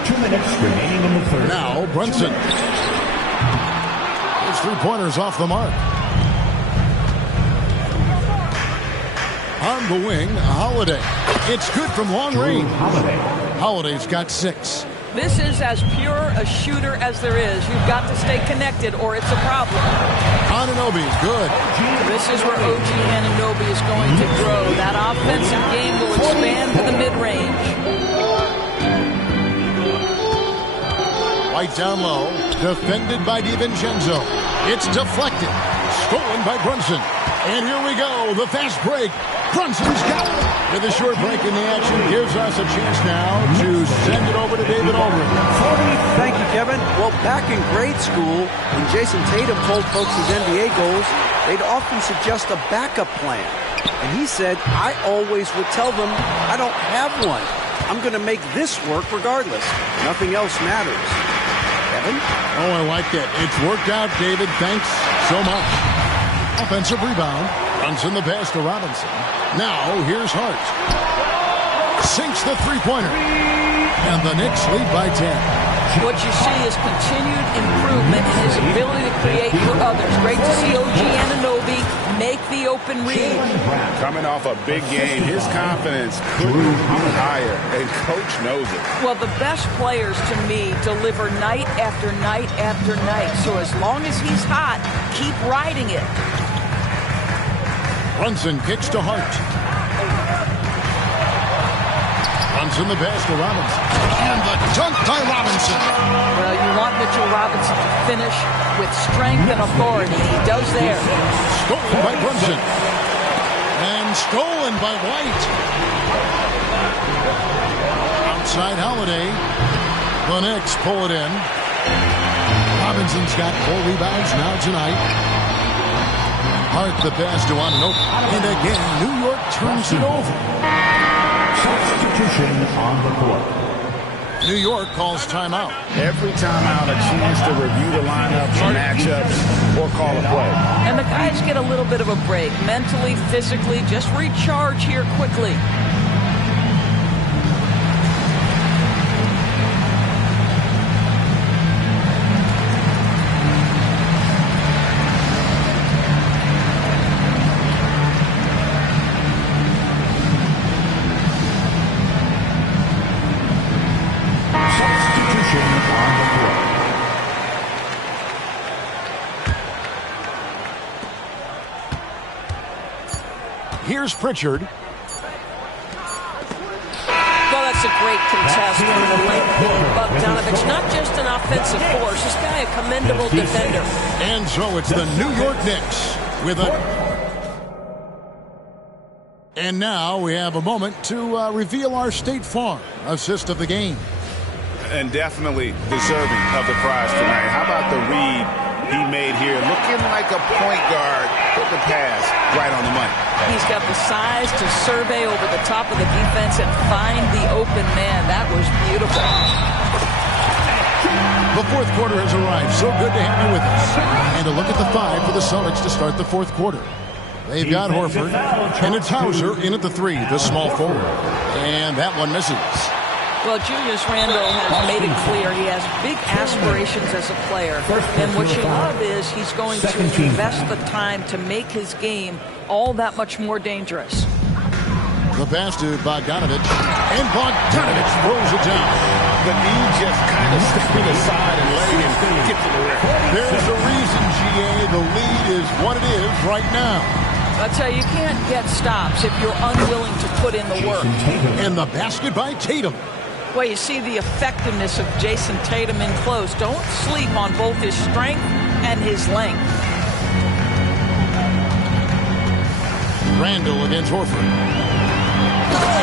2 minutes remaining in the 3rd. Now Brunson. His 3-pointers off the mark. On the wing, Holiday. It's good from long range. Holiday's got 6. This is as pure a shooter as there is. You've got to stay connected or it's a problem. Anunoby, good. This is where OG Anunoby is going to grow. That offensive game will expand to the mid-range. White down low, defended by DiVincenzo. It's deflected, stolen by Brunson. And here we go, the fast break. Brunson's got it. With a short break in the action, gives us a chance now to send it over to David Aldridge. Thank you, Kevin. Well, back in grade school, when Jason Tatum told folks his NBA goals, they'd often suggest a backup plan. And he said, I always would tell them, I don't have one. I'm going to make this work regardless. Nothing else matters. Kevin? Oh, I like it. It's worked out, David. Thanks so much. Offensive rebound. Brunson the pass to Robinson. Now, here's Hart. Sinks the three-pointer. And the Knicks lead by 10. What you see is continued improvement in his ability to create for others. Great to see OG Anunoby make the open read. Coming off a big game, his confidence couldn't be higher, and Coach knows it. Well, the best players, to me, deliver night after night after night. So as long as he's hot, keep riding it. Brunson kicks to Hart. Brunson the pass to Robinson. And the dunk by Robinson. Well, you want Mitchell Robinson to finish with strength and authority. He does there. Stolen by Brunson. And stolen by White. Outside Holiday. The Knicks pull it in. Robinson's got 4 rebounds now tonight. Hart the pass to Anunoby. And again, New York turns it over. Substitution on the court. New York calls timeout. Every timeout, a chance to review the lineups, matchups, or call a play. And the guys get a little bit of a break. Mentally, physically, just recharge here quickly. Here's Pritchard. Well, that's a great contest for the length of Bogdanovich. Not just an offensive force. This guy a commendable defender. And so it's the New York Knicks with a... And now we have a moment to reveal our State Farm assist of the game. And definitely deserving of the prize tonight. How about the read he made here? Looking like a point guard. Put the pass right on the money. He's got the size to survey over the top of the defense and find the open man. That was beautiful. The fourth quarter has arrived. So good to have you with us. And a look at the 5 for the Celtics to start the fourth quarter. They've got Horford, and it's Hauser in at the 3, the small forward. And that one misses. Well, Julius Randle has made it clear he has big aspirations as a player. And what you love is he's going to invest the time to make his game all that much more dangerous. The pass to Bogdanovich, and Bogdanovich throws it down. The knee just kind of stepping aside and letting him get to the rim. There's a reason, GA. The lead is what it is right now. I'll tell you, you can't get stops if you're unwilling to put in the work. And the basket by Tatum. Well, you see the effectiveness of Jason Tatum in close. Don't sleep on both his strength and his length. Randle against Horford.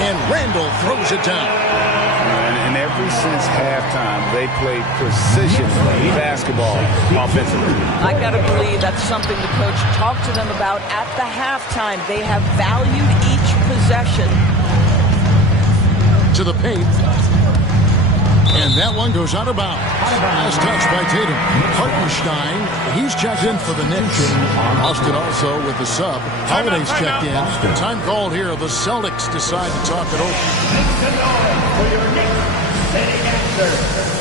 And Randle throws it down. And ever since halftime, they played precision basketball offensively. I got to believe that's something the coach talked to them about at the halftime. They have valued each possession. To the paint. And that one goes out of bounds. Nice touch by Tatum. Hartenstein, he's checked in for the Knicks. Austin also with the sub. Holiday's checked in. Time called here. The Celtics decide to talk it over. Make some noise for your Knicks sitting answer.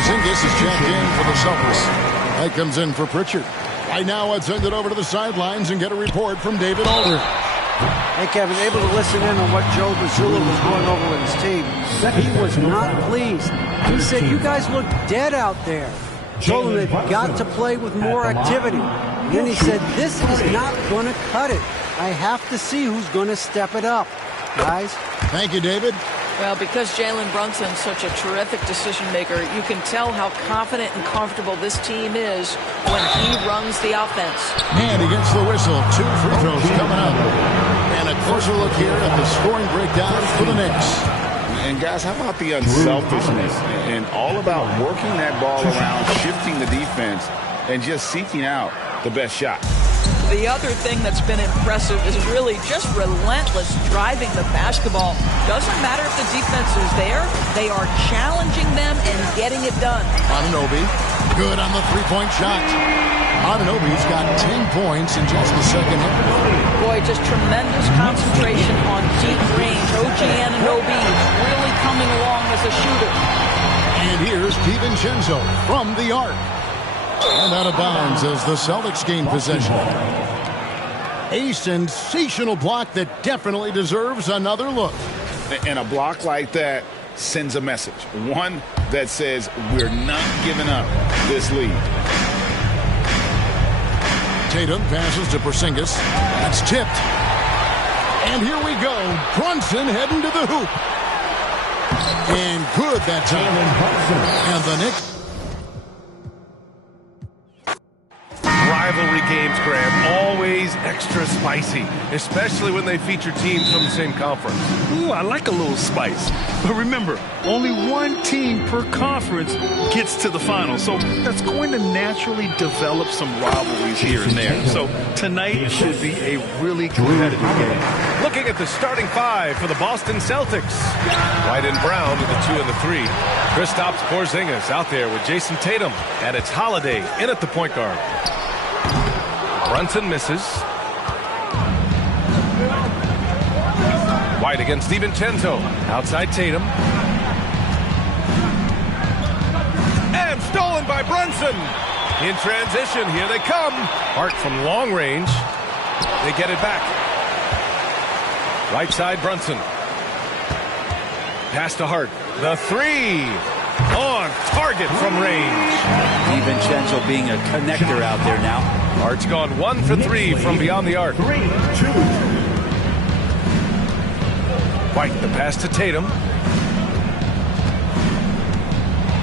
Porzingis is checked in for the Celtics. That comes in for Pritchard. Right now, I'd send it over to the sidelines and get a report from David Aldridge. Hey, Kevin, able to listen in on what Joe Mazzulla was going over with his team. He was not pleased. He said, you guys look dead out there. Told them they've got to play with more activity. And then he said, this is not going to cut it. I have to see who's going to step it up. Guys? Thank you, David. Well, because Jalen Brunson's such a terrific decision maker, you can tell how confident and comfortable this team is when he runs the offense. And against the whistle, 2 free throws coming up. And a closer look here at the scoring breakdown for the Knicks. And guys, how about the unselfishness and all about working that ball around, shifting the defense, and just seeking out the best shot. The other thing that's been impressive is really just relentless driving the basketball. Doesn't matter if the defense is there, they are challenging them and getting it done. Anunoby, good on the three-point shot. Anunoby's got 10 points in just the second half. Boy, just tremendous concentration on deep range. OG Anunoby is really coming along as a shooter. And here's DiVincenzo from the arc. And out of bounds as the Celtics gain possession. A sensational block that definitely deserves another look. And a block like that sends a message. One that says we're not giving up this lead. Tatum passes to Porzingis. That's tipped. And here we go. Brunson heading to the hoop. And good that time. And the Knicks. Rivalry games, Graham, always extra spicy, especially when they feature teams from the same conference. Ooh, I like a little spice. But remember, only one team per conference gets to the finals. So that's going to naturally develop some rivalries here and there. So tonight should be a really competitive game. Looking at the starting 5 for the Boston Celtics. White and Brown with the 2 and the 3. Kristaps Porzingis out there with Jason Tatum. And it's Holiday in at the point guard. Brunson misses. White against DiVincenzo. Outside Tatum. And stolen by Brunson. In transition, here they come. Hart from long range. They get it back. Right side Brunson. Pass to Hart. The 3. On target from range. DiVincenzo being a connector out there now. Hart's gone 1 for 3 from beyond the arc. White, the pass to Tatum.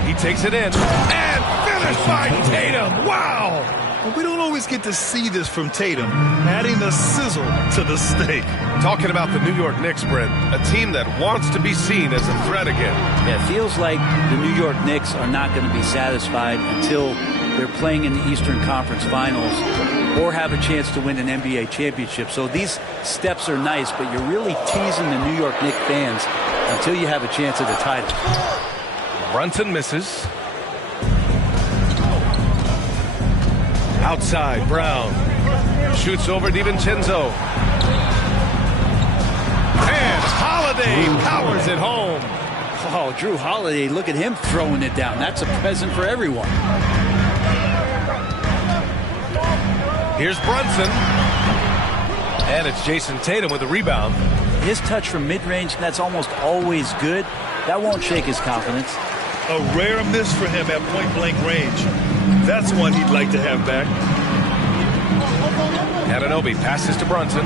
He takes it in. And finished by Tatum. Wow! Well, we don't always get to see this from Tatum, adding the sizzle to the steak. Talking about the New York Knicks, Brent, a team that wants to be seen as a threat again. Yeah, it feels like the New York Knicks are not going to be satisfied until they're playing in the Eastern Conference Finals or have a chance to win an NBA championship. So these steps are nice, but you're really teasing the New York Knicks fans until you have a chance at the title. Brunson misses. Outside, Brown. Shoots over DiVincenzo. And Holiday powers it home. Oh, Drew Holiday, look at him throwing it down. That's a present for everyone. Here's Brunson. And it's Jason Tatum with a rebound. His touch from mid-range, that's almost always good. That won't shake his confidence. A rare miss for him at point-blank range. That's one he'd like to have back. Anunoby passes to Brunson.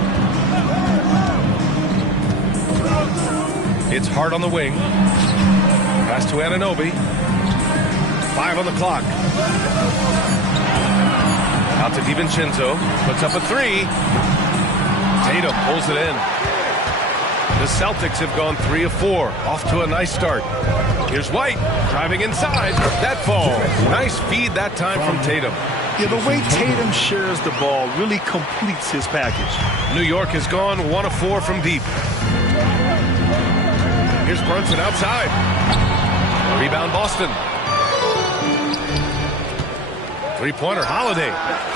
It's Hart on the wing. Pass to Anunoby. 5 on the clock. Out to DiVincenzo. Puts up a 3. Tatum pulls it in. The Celtics have gone 3 of 4. Off to a nice start. Here's White driving inside. That falls. Nice feed that time from Tatum. Yeah, the way Tatum shares the ball really completes his package. New York has gone 1 of 4 from deep. Here's Brunson outside. Rebound Boston. Three-pointer Holiday.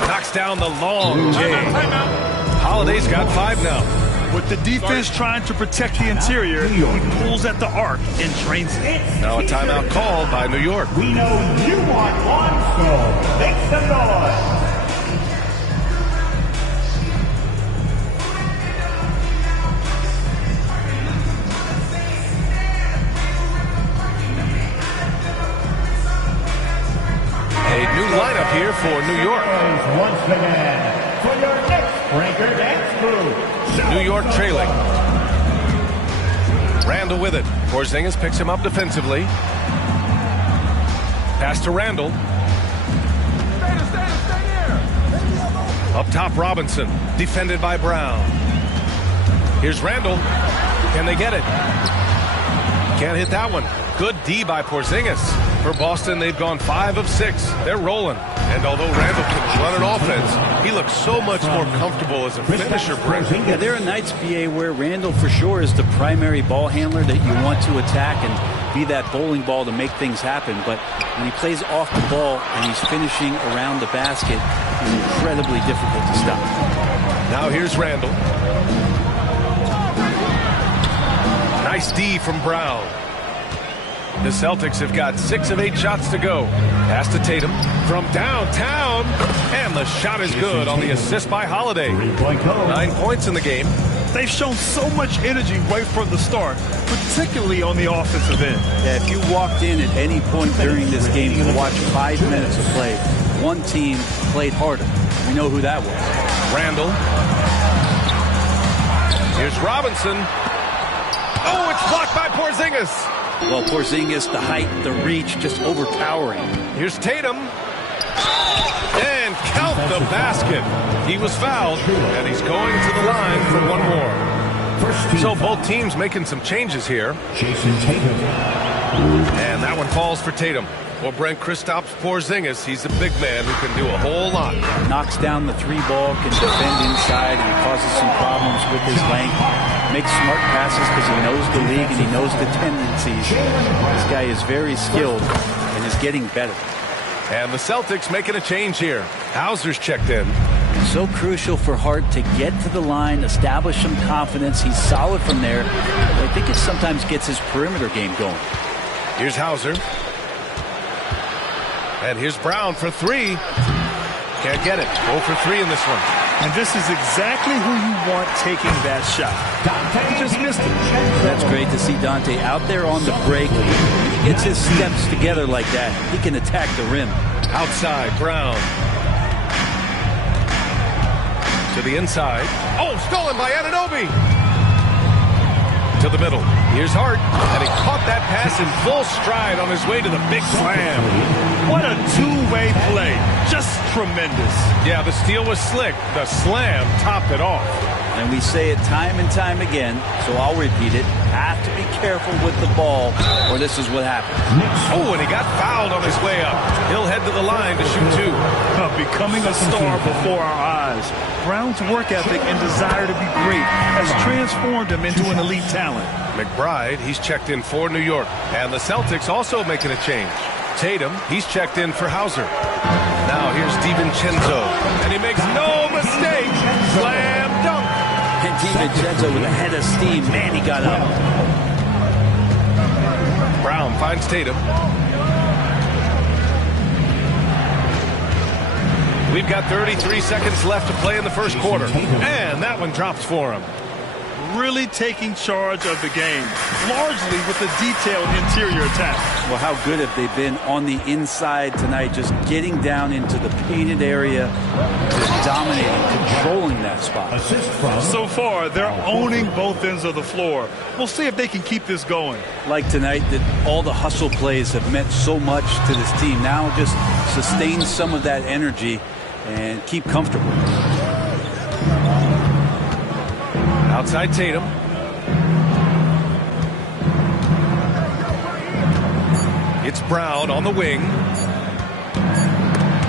Knocks down the long J. Holiday's got 5 now. With the defense trying to protect the interior, he pulls at the arc and drains it. Now a timeout called by New York. We know you want one, so make some noise. A new lineup here for New York. Once again, for your next breaker dance crew. New York trailing. Randall with it. Porzingis picks him up defensively. Pass to Randall. Up top, Robinson. Defended by Brown. Here's Randall. Can they get it? Can't hit that one. Good D by Porzingis. For Boston, they've gone 5 of 6. They're rolling. And although Randall can run an offense, he looks so much more comfortable as a finisher, Brent. Yeah, there are nights, BA, where Randall for sure is the primary ball handler that you want to attack and be that bowling ball to make things happen. But when he plays off the ball and he's finishing around the basket, it's incredibly difficult to stop. Now here's Randall. Nice D from Brown. The Celtics have got 6 of 8 shots to go. Pass to Tatum from downtown. And the shot is good on the assist by Holiday. 9 points in the game. They've shown so much energy right from the start, particularly on the offensive end. Yeah, if you walked in at any point during this game to watch 5 minutes of play, one team played harder. We know who that was. Randall. Here's Robinson. Oh, it's blocked by Porzingis. Well, Porzingis, the height, the reach, just overpowering. Here's Tatum. And count the basket. He was fouled, and he's going to the line for one more. So both teams making some changes here. Jason Tatum. And that one falls for Tatum. Well, Brent, Kristaps Porzingis, he's a big man who can do a whole lot. Knocks down the 3-ball, can defend inside, and causes some problems with his length. Makes smart passes because he knows the league and he knows the tendencies. This guy is very skilled and is getting better. And the Celtics making a change here. Hauser's checked in. So crucial for Hart to get to the line, establish some confidence. He's solid from there. I think it sometimes gets his perimeter game going. Here's Hauser. And here's Brown for 3. Can't get it. 0 for 3 in this one. And this is exactly who you want taking that shot. He just missed it. That's great to see Dante out there on the break. If he gets his steps together like that, he can attack the rim. Outside, Brown. To the inside. Oh, stolen by Anunoby. To the middle. Here's Hart. And he caught that pass in full stride on his way to the big slam. What a two-way play. Just tremendous. Yeah, the steal was slick. The slam topped it off. And we say it time and time again, so I'll repeat it. Have to be careful with the ball, or this is what happens. Oh, and he got fouled on his way up. He'll head to the line to shoot 2. Becoming a star before our eyes. Brown's work ethic and desire to be great has transformed him into an elite talent. McBride, he's checked in for New York. And the Celtics also making a change. Tatum, he's checked in for Hauser. Now here's DiVincenzo. And he makes no mistake. Slam dunk. And DiVincenzo with a head of steam. Man, he got up. Brown finds Tatum. We've got 33 seconds left to play in the first quarter. And that one drops for him. Really taking charge of the game, largely with a detailed interior attack. Well, how good have they been on the inside tonight, just getting down into the painted area, just dominating, controlling that spot. So far, they're owning both ends of the floor. We'll see if they can keep this going. Like tonight, that all the hustle plays have meant so much to this team. Now just sustain some of that energy and keep comfortable. Outside Tatum. It's Brown on the wing.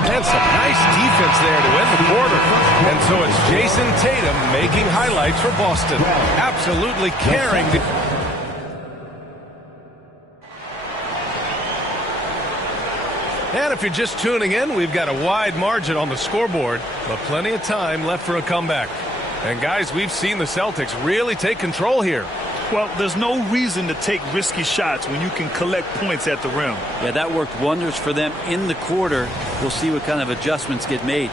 And some nice defense there to end the quarter. And so it's Jason Tatum making highlights for Boston. Absolutely carrying the... And if you're just tuning in, we've got a wide margin on the scoreboard, but plenty of time left for a comeback. And guys, we've seen the Celtics really take control here. Well, there's no reason to take risky shots when you can collect points at the rim. Yeah, that worked wonders for them in the quarter. We'll see what kind of adjustments get made.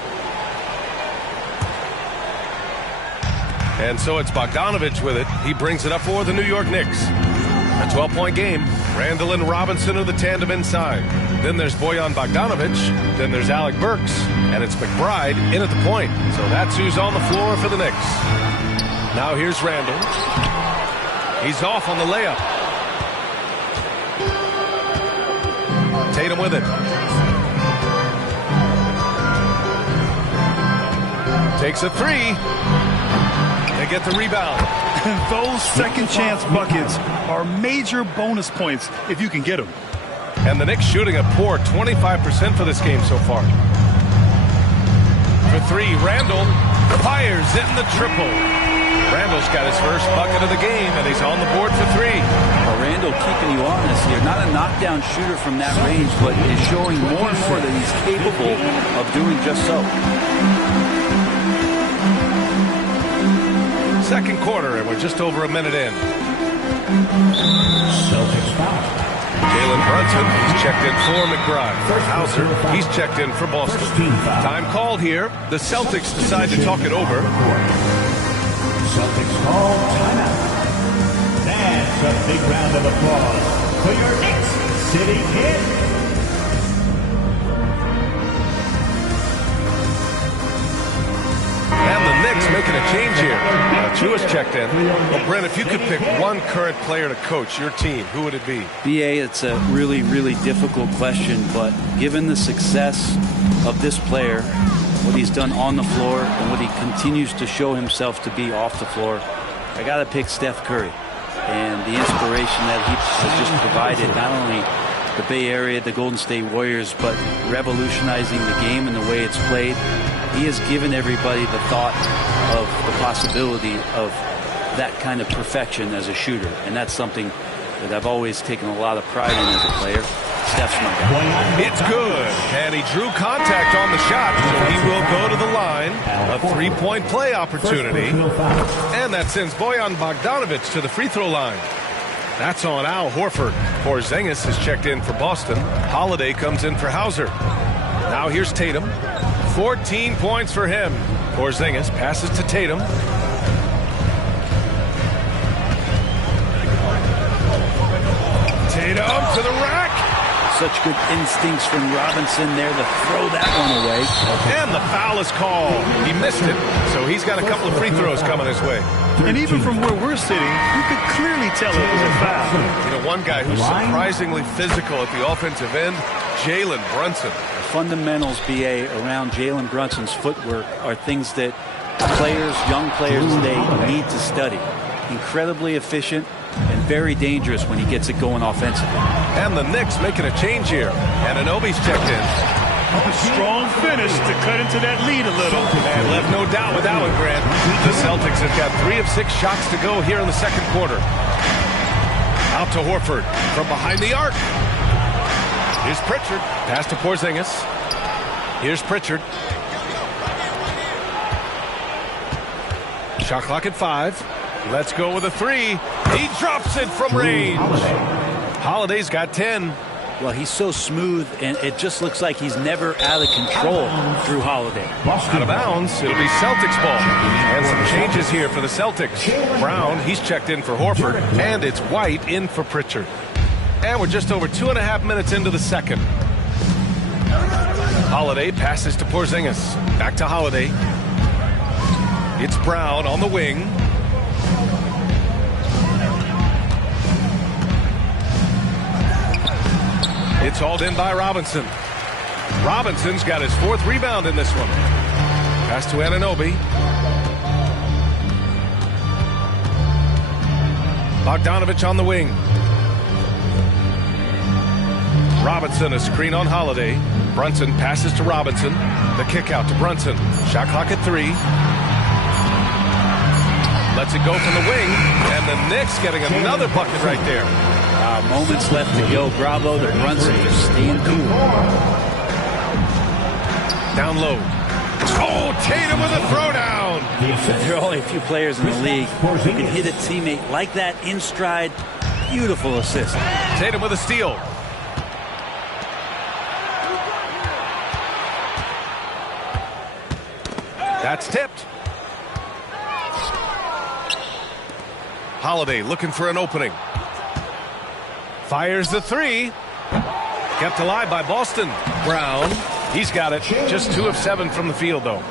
And so it's Bogdanovich with it. He brings it up for the New York Knicks. A 12-point game. Randall and Robinson are the tandem inside. Then there's Bojan Bogdanovich. Then there's Alec Burks. And it's McBride in at the point. So that's who's on the floor for the Knicks. Now here's Randall. He's off on the layup. Tatum with it. Takes a three. They get the rebound. Those second chance buckets are major bonus points if you can get them. And the Knicks shooting a poor 25% for this game so far. For three, Randall fires in the triple. Randall's got his first bucket of the game, and he's on the board for three. Well, Randall keeping you honest here. Not a knockdown shooter from that range, but is showing more and more that he's capable of doing just so. Second quarter, and we're just over a minute in. Celtics foul. Jalen Brunson, he's checked in for McBride. Hauser, he's checked in for Boston. Time called here. The Celtics decide to talk it over. Celtics call timeout. That's a big round of applause for your Knicks City Kid. And the Knicks making a change here. Chua's checked in. Well, Brent, if you could pick one current player to coach your team, who would it be? BA, it's a really, really difficult question, but given the success of this player, what he's done on the floor and what he continues to show himself to be off the floor, I got to pick Steph Curry. And the inspiration that he has just provided, not only the Bay Area, the Golden State Warriors, but revolutionizing the game and the way it's played. He has given everybody the thought of the possibility of that kind of perfection as a shooter. And that's something that I've always taken a lot of pride in as a player. Steph's my guy. It's good. And he drew contact on the shot, so he will go to the line. A three-point play opportunity. And that sends Bojan Bogdanovich to the free throw line. That's on Al Horford. Porzingis is checked in for Boston. Holiday comes in for Hauser. Now here's Tatum. 14 points for him. Porzingis passes to Tatum. Tatum to the rack. Such good instincts from Robinson there to throw that one away. And the foul is called. He missed it, so he's got a couple of free throws coming his way. And even from where we're sitting, you could clearly tell it was a foul. You know, one guy who's surprisingly physical at the offensive end, Jalen Brunson. The fundamentals, BA, around Jalen Brunson's footwork are things that players, young players today need to study. Incredibly efficient and very dangerous when he gets it going offensively. And the Knicks making a change here. Anunoby's checked in. A strong finish to cut into that lead a little. And left no doubt with Allen Grant. The Celtics have got 3 of 6 shots to go here in the second quarter. Out to Horford from behind the arc. Here's Pritchard. Pass to Porzingis. Here's Pritchard. Shot clock at 5. Let's go with a 3. He drops it from range. Holiday's got 10. Well, he's so smooth, and it just looks like he's never out of control through Holiday. Out of bounds. It'll be Celtics ball. And some changes here for the Celtics. Brown, he's checked in for Horford. And it's White in for Pritchard. And we're just over 2.5 minutes into the second. Holiday passes to Porzingis. Back to Holiday. It's Brown on the wing. It's hauled in by Robinson. Robinson's got his 4th rebound in this one. Pass to Anunoby. Bogdanovich on the wing. Robinson, a screen on Holiday. Brunson passes to Robinson. The kick out to Brunson. Shot clock at 3. Lets it go from the wing. And the Knicks getting another bucket right there. Moments left to go. Bravo to Brunson for staying cool. Down low. Oh, Tatum with a throwdown. There are only a few players in the league who can hit a teammate like that in stride. Beautiful assist. Tatum with a steal. That's tipped. Holiday looking for an opening. Fires the three. Kept alive by Boston. Brown, he's got it. Just 2 of 7 from the field, though.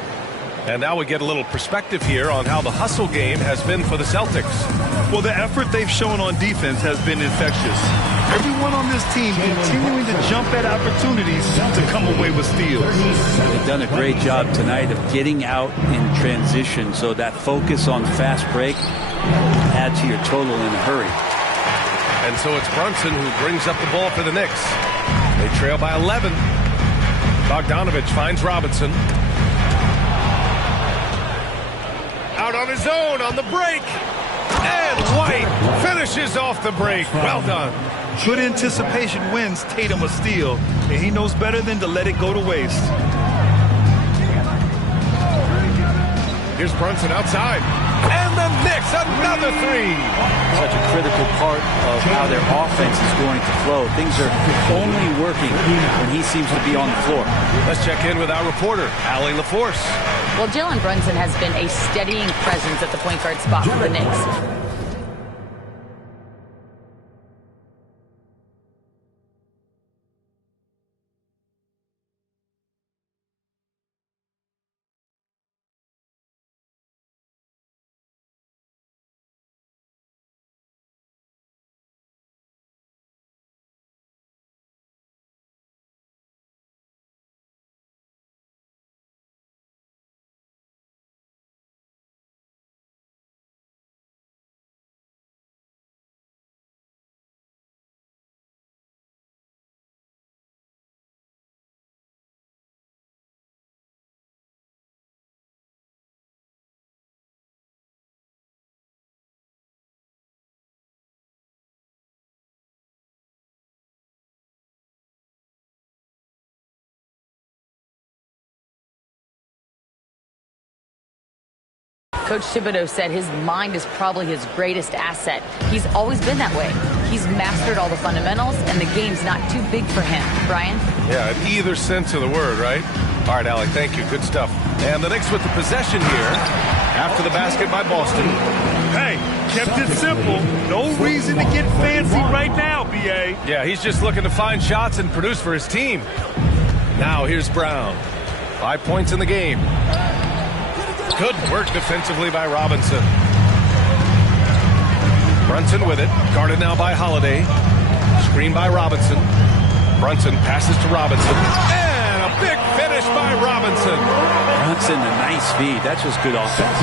And now we get a little perspective here on how the hustle game has been for the Celtics. Well, the effort they've shown on defense has been infectious. Everyone on this team continuing to jump at opportunities to come away with steals. They've done a great job tonight of getting out in transition, so that focus on fast break add to your total in a hurry. And so it's Brunson who brings up the ball for the Knicks. They trail by 11. Bogdanovich finds Robinson. Out on his own on the break. And White finishes off the break. Well done. Good anticipation wins Tatum a steal, and he knows better than to let it go to waste. Here's Brunson outside. And the Knicks, another three. Such a critical part of how their offense is going to flow. Things are only working when he seems to be on the floor. Let's check in with our reporter, Allie LaForce. Well, Jalen Brunson has been a steadying presence at the point guard spot for the Knicks. Coach Thibodeau said his mind is probably his greatest asset. He's always been that way. He's mastered all the fundamentals, and the game's not too big for him. Brian? Yeah, in either sense of the word, right? All right, Alec, thank you. Good stuff. And the Knicks with the possession here after the basket by Boston. Hey, kept it simple. No reason to get fancy right now, B.A. Yeah, he's just looking to find shots and produce for his team. Now here's Brown. 5 points in the game. Good work defensively by Robinson. Brunson with it. Guarded now by Holiday. Screen by Robinson. Brunson passes to Robinson. And a big finish by Robinson. Brunson, a nice feed. That's just good offense.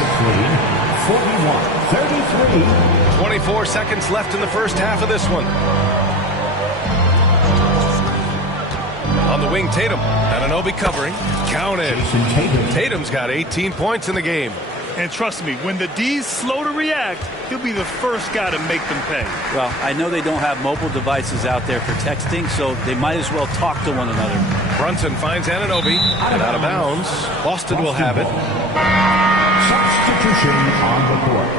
41-33. 24 seconds left in the first half of this one. On the wing, Tatum. Anunoby covering. Counted. Tatum's got 18 points in the game. And trust me, when the D's slow to react, he'll be the first guy to make them pay. Well, I know they don't have mobile devices out there for texting, so they might as well talk to one another. Brunson finds Anunoby. And out of bounds. Boston will have it. Substitution on the court.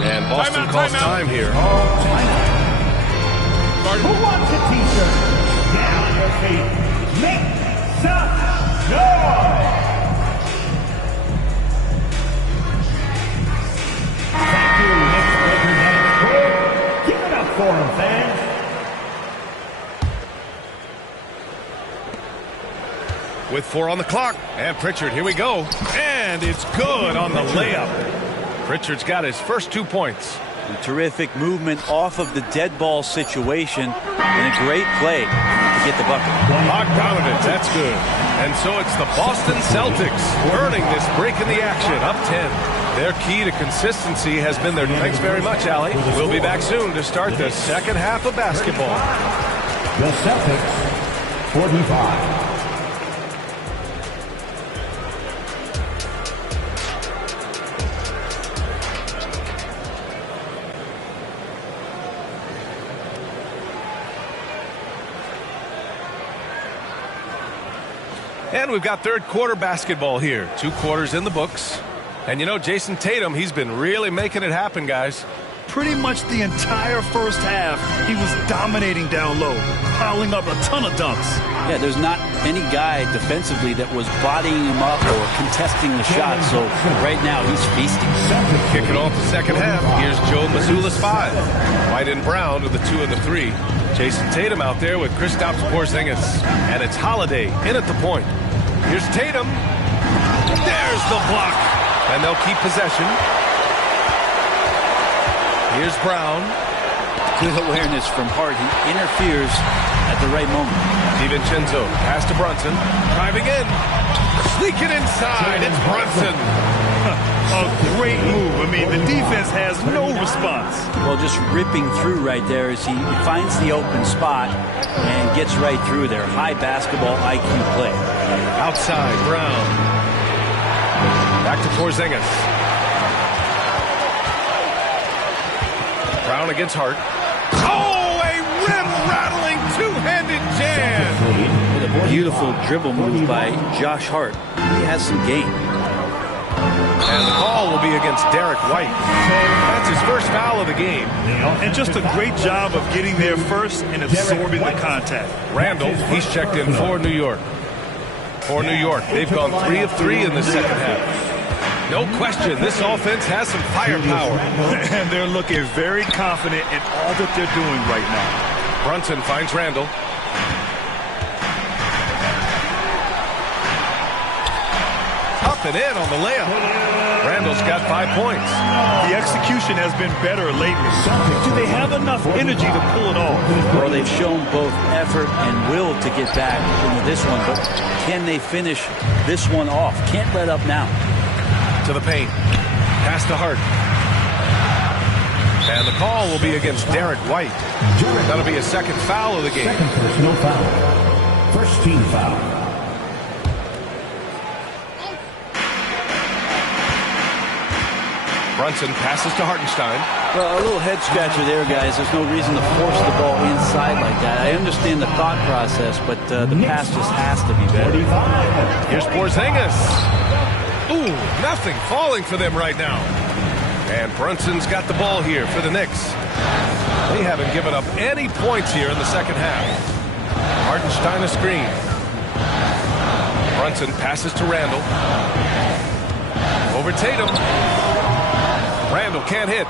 And Boston calls time here. Who wants a t-shirt? Down on your feet. Make some noise! Thank you, Knicks representative Ford. Give it up for him, fans. With 4 on the clock. And Pritchard, here we go. And it's good on the layup. Pritchard's got his first 2 points. A terrific movement off of the dead ball situation and a great play to get the bucket. Bogdanovich, that's good. And so it's the Boston Celtics earning this break in the action, up 10. Their key to consistency has been their... Thanks very much, Allie. We'll be back soon to start the second half of basketball. The Celtics, 45. And we've got third quarter basketball here. 2 quarters in the books. And you know, Jason Tatum, he's been really making it happen, guys. Pretty much the entire first half, he was dominating down low, piling up a ton of dunks. Yeah, there's not any guy defensively that was bodying him up or contesting the shot, so right now he's feasting. Kicking off the second half, here's Joe Mazzulla's 5. White and Brown with the 2 and the 3. Jason Tatum out there with Kristaps Porzingis. And it's Holiday in at the point. Here's Tatum. There's the block. And they'll keep possession. Here's Brown. Good awareness from Hart. He interferes at the right moment. DiVincenzo pass to Brunson. Driving in. Sneaking inside. It's Brunson. A great move. I mean, the defense has no response. Well, just ripping through right there as he finds the open spot and gets right through there. High basketball IQ play. Outside, Brown. Back to Porzingis. Brown against Hart. Oh, a rim-rattling two-handed jam. With a beautiful dribble move by Josh Hart. He has some game. And the call will be against Derek White. That's his first foul of the game. And just a great job of getting there first and absorbing the contact. Randall, he's checked in for New York. For New York, they've gone 3 of 3 in the second half. No question, this offense has some firepower. And they're looking very confident in all that they're doing right now. Brunson finds Randall. Up and in on the layup. Randall's got 5 points. The execution has been better lately. Do they have enough energy to pull it off? Well, they've shown both effort and will to get back into this one, but can they finish this one off? Can't let up now. To the paint. Pass to Hart. And the call will be against Derek White. That'll be a second foul of the game. Second personal foul. First team foul. Brunson passes to Hartenstein. Well, a little head scratcher there, guys. There's no reason to force the ball inside like that. I understand the thought process, but the pass just has to be better. Here's Porzingis. Ooh, nothing falling for them right now. And Brunson's got the ball here for the Knicks. They haven't given up any points here in the second half. Hartenstein a screen. Brunson passes to Randall. Over Tatum. Randall can't hit.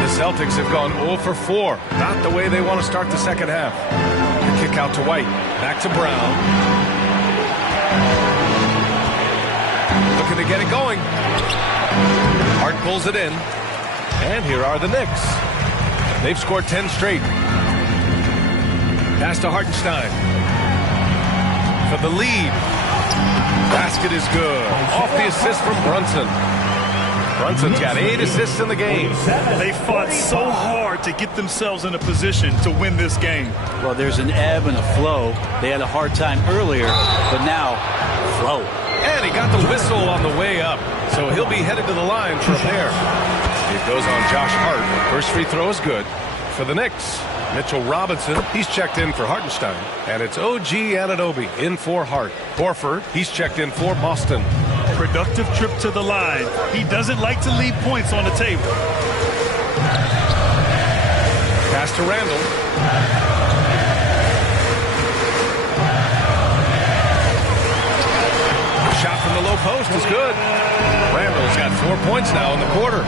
The Celtics have gone 0 for 4. Not the way they want to start the second half. The kick out to White. Back to Brown. Looking to get it going. Hart pulls it in. And here are the Knicks. They've scored 10 straight. Pass to Hartenstein. For the lead. Basket is good. Off the assist from Brunson. Brunson's got 8 assists in the game. They fought so hard to get themselves in a position to win this game. Well, there's an ebb and a flow. They had a hard time earlier, but now, flow. And he got the whistle on the way up, so he'll be headed to the line for a pair. It goes on Josh Hart. First free throw is good for the Knicks. Mitchell Robinson, he's checked in for Hartenstein. And it's OG Anunoby in for Hart. Horford, he's checked in for Boston. Productive trip to the line. He doesn't like to leave points on the table. Pass to Randall. Shot from the low post is good. Randall's got 4 points now in the quarter.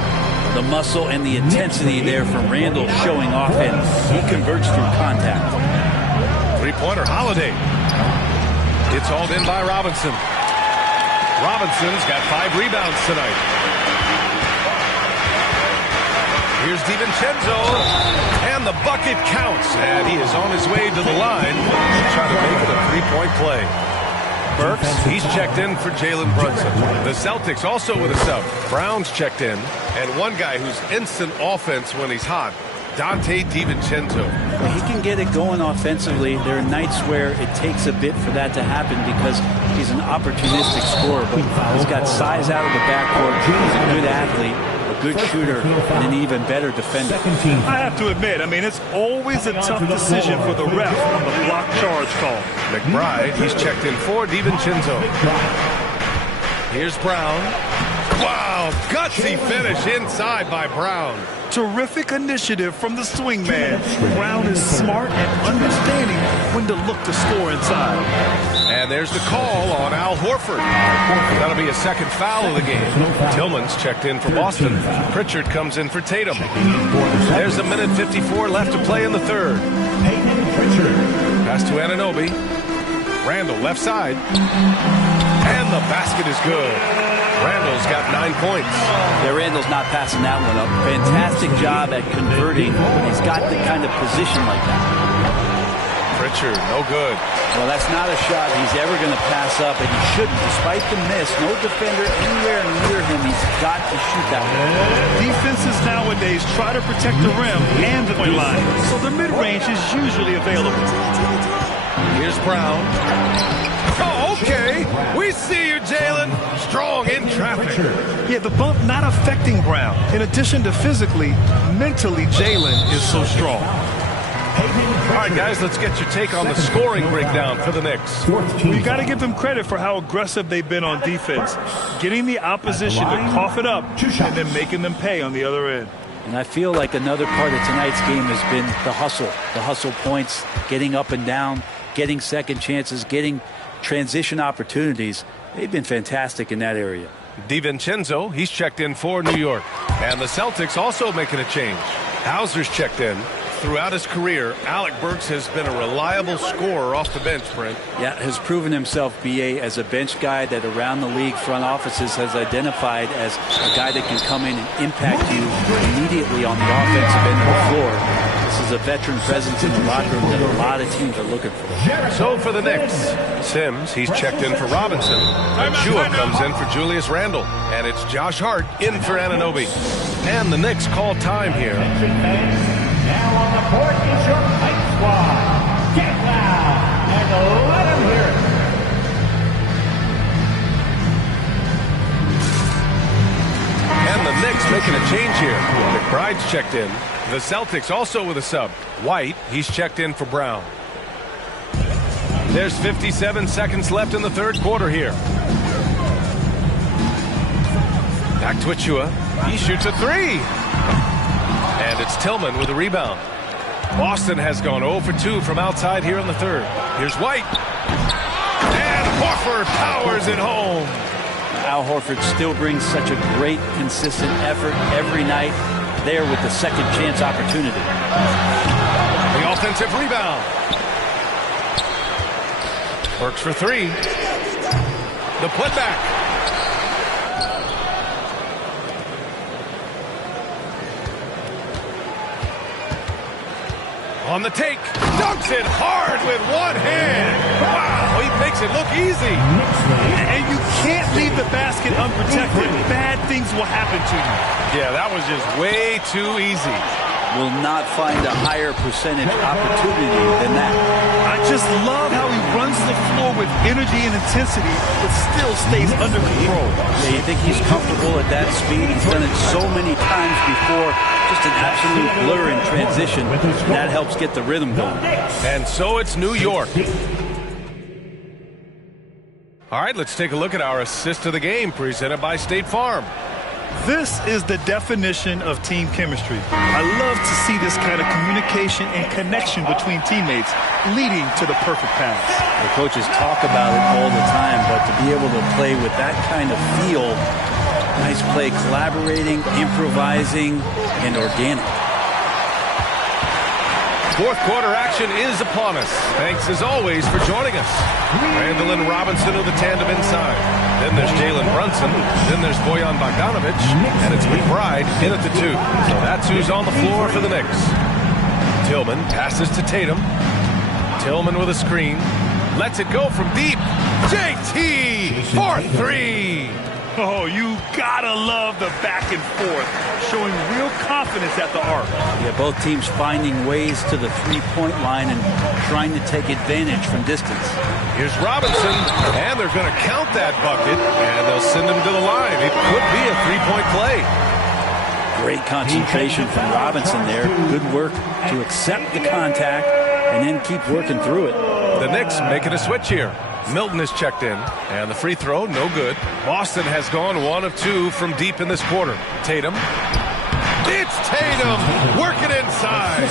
The muscle and the intensity there from Randall showing off, and he converts through contact. Three-pointer, Holiday. It's hauled in by Robinson. Robinson's got 5 rebounds tonight. Here's DiVincenzo, and the bucket counts, and he is on his way to the line, trying to make it a three-point play. Burks, he's checked in for Jalen Brunson. The Celtics also with a sub. Brown's checked in, and one guy who's instant offense when he's hot, Dante DiVincenzo. He can get it going offensively. There are nights where it takes a bit for that to happen because he's an opportunistic scorer, but he's got size out of the backcourt. He's a good athlete, a good shooter, and an even better defender. I have to admit, I mean, it's always a tough decision for the ref on the block charge call. McBride, he's checked in for DiVincenzo. Here's Brown. Wow, gutsy finish inside by Brown. Terrific initiative from the swing man. Brown is smart and understanding when to look to score inside. And there's the call on Al Horford. That'll be a second foul of the game. Tillman's checked in for Boston. Pritchard comes in for Tatum. There's a minute 54 left to play in the third. Pass to Anunoby. Randall left side. And the basket is good. Randall's got 9 points. Yeah, Randall's not passing that one up. Fantastic job at converting. He's got the kind of position like that. Pritchard, no good. Well, that's not a shot he's ever going to pass up, and he shouldn't. Despite the miss, no defender anywhere near him. He's got to shoot that one. Defenses nowadays try to protect the rim and the point line, so the mid-range is usually available. Here's Brown. Oh, okay. We see you, Jalen. Strong in traffic. Yeah, the bump not affecting Brown. In addition to physically, mentally, Jalen is so strong. All right, guys, let's get your take on the scoring breakdown for the Knicks. You got to give them credit for how aggressive they've been on defense, getting the opposition to cough it up and then making them pay on the other end. And I feel like another part of tonight's game has been the hustle points, getting up and down, getting second chances, getting transition opportunities. They've been fantastic in that area. DiVincenzo, he's checked in for New York. And the Celtics also making a change. Hauser's checked in. Throughout his career, Alec Burks has been a reliable scorer off the bench, Brent. Yeah, has proven himself, B.A., as a bench guy that around the league front offices has identified as a guy that can come in and impact you immediately on the offensive end of the floor. This is a veteran presence in the locker room that a lot of teams are looking for. So for the Knicks, Sims, he's checked in for Robinson. Chua comes in for Julius Randle. And it's Josh Hart in for Anunoby. And the Knicks call time here. Now on the court is your fight squad. Get loud and let them hear it. And the Knicks making a change here. McBride's checked in. The Celtics also with a sub. White, he's checked in for Brown. There's 57 seconds left in the third quarter here. Back to Achua. He shoots a three. And it's Tillman with a rebound. Boston has gone 0 for 2 from outside here in the third. Here's White. And Horford powers it home. Al Horford still brings such a great, consistent effort every night there with the second chance opportunity. The offensive rebound. Works for three. The putback. On the take, dunks it hard with one hand. Wow, he makes it look easy. And you can't leave the basket unprotected. Bad things will happen to you. Yeah, that was just way too easy. Will not find a higher percentage opportunity than that. I just love how he runs the floor with energy and intensity, but still stays under control. Yeah, you think he's comfortable at that speed? He's done it so many times before. Just an absolute blur in transition. That helps get the rhythm going. And so it's New York. All right, let's take a look at our assist of the game presented by State Farm. This is the definition of team chemistry. I love to see this kind of communication and connection between teammates leading to the perfect pass. The coaches talk about it all the time, but to be able to play with that kind of feel, nice play, collaborating, improvising, and organic. Fourth quarter action is upon us. Thanks as always for joining us. Randall and Robinson are the tandem inside. Then there's Jalen Brunson. Then there's Bojan Bogdanovic. And it's McBride in at the 2. So that's who's on the floor for the Knicks. Tillman passes to Tatum. Tillman with a screen. Lets it go from deep. JT for three. Oh, you gotta love the back and forth, showing real confidence at the arc. Yeah, both teams finding ways to the three-point line and trying to take advantage from distance. Here's Robinson, and they're going to count that bucket, and they'll send him to the line. It could be a three-point play. Great concentration from Robinson there. Good work to accept the contact and then keep working through it. The Knicks making a switch here. Milton is checked in, and the free throw, no good. Boston has gone 1 of 2 from deep in this quarter. Tatum. It's Tatum working inside.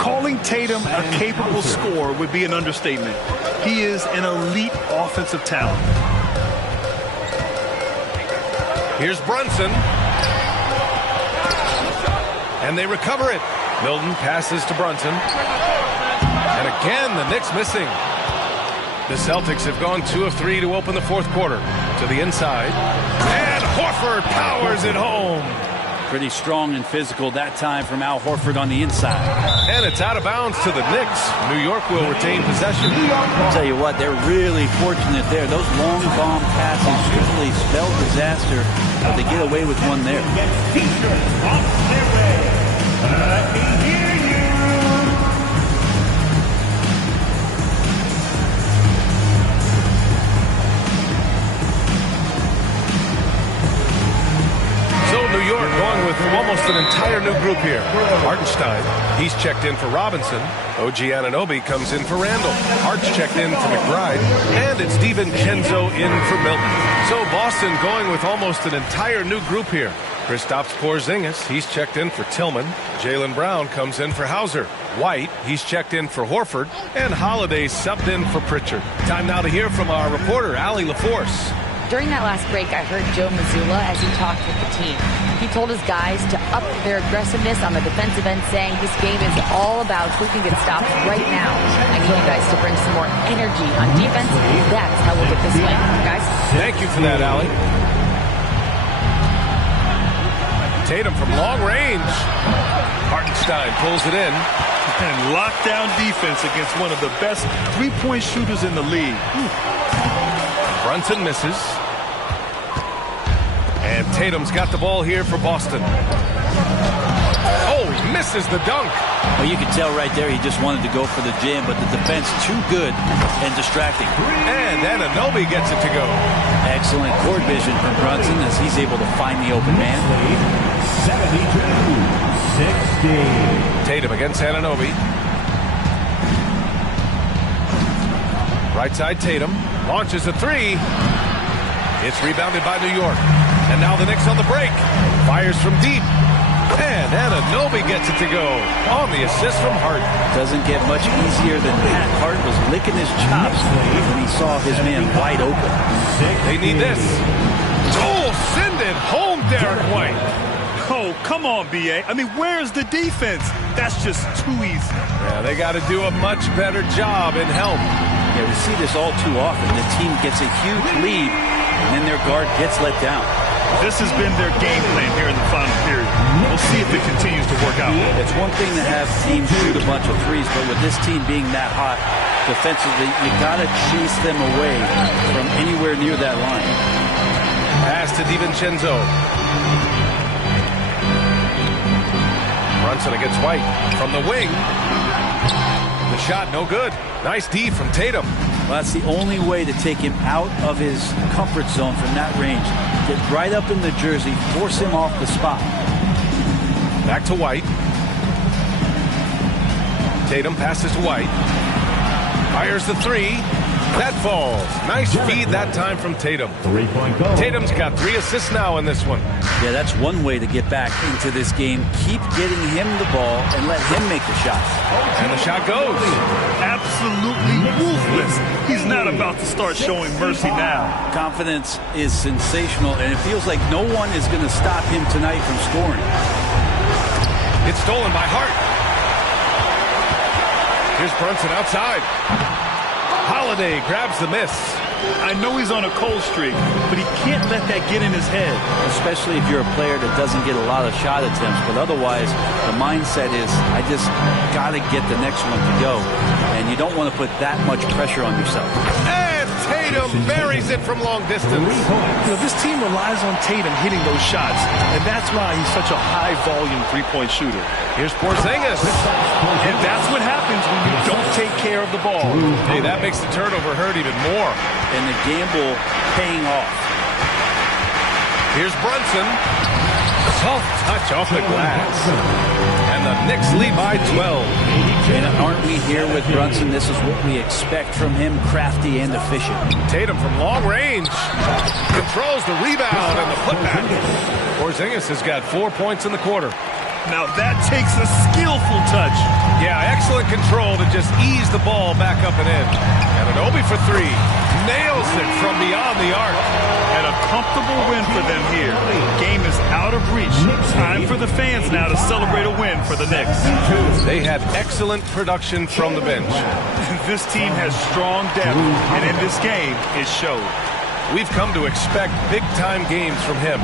Calling Tatum a capable scorer would be an understatement. He is an elite offensive talent. Here's Brunson. And they recover it. Milton passes to Brunson. And again, the Knicks missing. The Celtics have gone 2 of 3 to open the fourth quarter. To the inside. And Horford powers it home. Pretty strong and physical that time from Al Horford on the inside. And it's out of bounds to the Knicks. New York will retain possession. I'll tell you what, they're really fortunate there. Those long bomb passes usually spell disaster, but they get away with one there. New York going with almost an entire new group here. Hartenstein, he's checked in for Robinson. OG Anunoby comes in for Randall. Hart's checked in for McBride. And it's DiVincenzo in for Milton. So Boston going with almost an entire new group here. Kristaps Porzingis, he's checked in for Tillman. Jaylen Brown comes in for Hauser. White, he's checked in for Horford. And Holiday subbed in for Pritchard. Time now to hear from our reporter, Allie LaForce. During that last break, I heard Joe Mazzulla as he talked with the team. He told his guys to up their aggressiveness on the defensive end, saying this game is all about who can get stops right now. I need you guys to bring some more energy on defense. That's how we'll get this win. Guys? Thank you for that, Allie. Tatum from long range. Hartenstein pulls it in. And lockdown defense against one of the best three-point shooters in the league. Brunson misses. And Tatum's got the ball here for Boston. Oh, he misses the dunk. Well, you could tell right there he just wanted to go for the jam, but the defense too good and distracting. And Anunoby gets it to go. Excellent court vision from Brunson as he's able to find the open man. 72-60. Tatum against Anunoby. Right side Tatum. Launches a three. It's rebounded by New York. And now the Knicks on the break. Fires from deep. And Anunoby gets it to go on the assist from Hart. Doesn't get much easier than that. Hart was licking his chops when he saw his man wide open. They need this. Oh, send it home, Derek White. Oh, come on, B.A. I mean, where's the defense? That's just too easy. Yeah, they got to do a much better job in help. Yeah, we see this all too often. The team gets a huge lead, and then their guard gets let down. This has been their game plan here in the final period. We'll see if it continues to work out. It's one thing to have teams shoot a bunch of threes, but with this team being that hot defensively, you got to chase them away from anywhere near that line. Pass to DiVincenzo. Brunson against White from the wing. The shot no good. Nice D from Tatum. Well, that's the only way to take him out of his comfort zone from that range. Get right up in the jersey, force him off the spot. Back to White. Tatum passes to White. Fires the three. That falls. Nice feed that time from Tatum. Three-point goal. Tatum's got 3 assists now in this one. Yeah, that's one way to get back into this game. Keep getting him the ball and let him make the shots. And the shot goes. Absolutely ruthless. He's not about to start showing mercy now. Confidence is sensational, and it feels like no one is going to stop him tonight from scoring. It's stolen by Hart. Here's Brunson outside. Holiday grabs the miss. I know he's on a cold streak, but he can't let that get in his head. Especially if you're a player that doesn't get a lot of shot attempts, but otherwise the mindset is, I just got to get the next one to go, and you don't want to put that much pressure on yourself. And Tatum Tatum buries it from long distance. You know, this team relies on Tatum hitting those shots, and that's why he's such a high-volume three-point shooter. Here's Porzingis. And that's what happens when you don't take care of the ball. Hey, that makes the turnover hurt even more. And the gamble paying off. Here's Brunson. Soft touch off the glass. And the Knicks lead by 12. And aren't we here with Brunson? This is what we expect from him, crafty and efficient. Tatum from long range. Controls the rebound and the putback. Porzingis has got 4 points in the quarter. Now that takes a skillful touch. Yeah, excellent control to just ease the ball back up and in. And Anunoby for three. Nails it from beyond the arc. And a comfortable win for them here. Game is out of reach. Time for the fans now to celebrate a win for the Knicks. They had excellent production from the bench. This team has strong depth, and in this game, it showed. We've come to expect big-time games from him.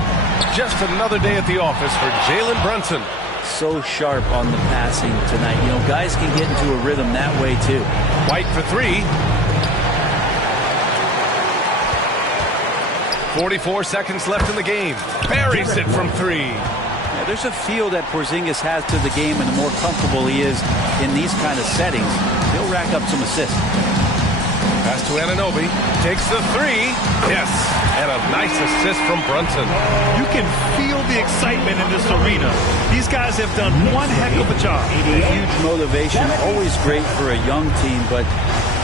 Just another day at the office for Jalen Brunson. So sharp on the passing tonight. You know, guys can get into a rhythm that way, too. White for three. 44 seconds left in the game. Buries it from three. Yeah, there's a feel that Porzingis has to the game, and the more comfortable he is in these kind of settings, he'll rack up some assists. Pass to Anunoby. Takes the three. Yes. And a nice assist from Brunson. You can feel the excitement in this arena. These guys have done one heck of a job. A huge motivation. Always great for a young team, but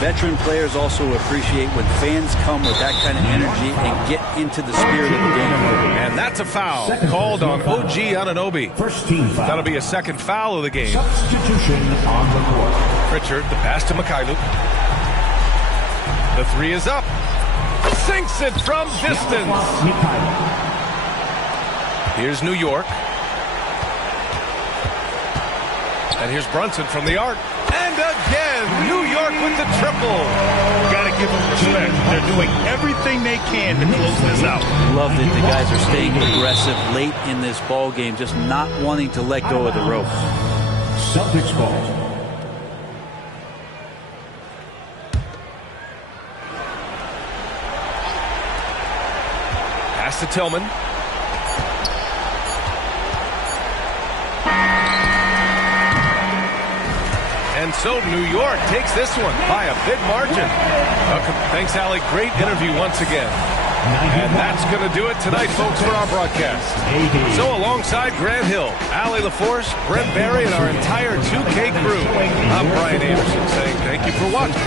veteran players also appreciate when fans come with that kind of energy and get into the spirit of the game. And that's a foul called on OG Anunoby. First team foul. That'll be a second foul of the game. Substitution on the court. Pritchard, the pass to Mikhailuk. The three is up. Sinks it from distance. Here's New York. And here's Brunson from the arc. And again, New York with the triple. Got to give them respect. They're doing everything they can to close this out. Love that the guys are staying aggressive late in this ball game, just not wanting to let go of the rope. Celtics ball. Pass to Tillman. And so New York takes this one by a big margin. Thanks, Allie. Great interview once again. And that's going to do it tonight, folks, for our broadcast. So alongside Grant Hill, Allie LaForce, Brent Barry, and our entire 2K crew, I'm Brian Anderson saying thank you for watching.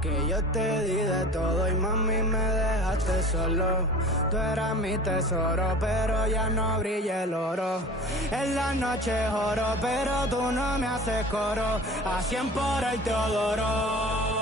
Que yo te di de todo y mami me dejaste solo. Tú eras mi tesoro, pero ya no brilla el oro. En la noche oro, pero tú no me haces coro. A 100 por el Teodoro.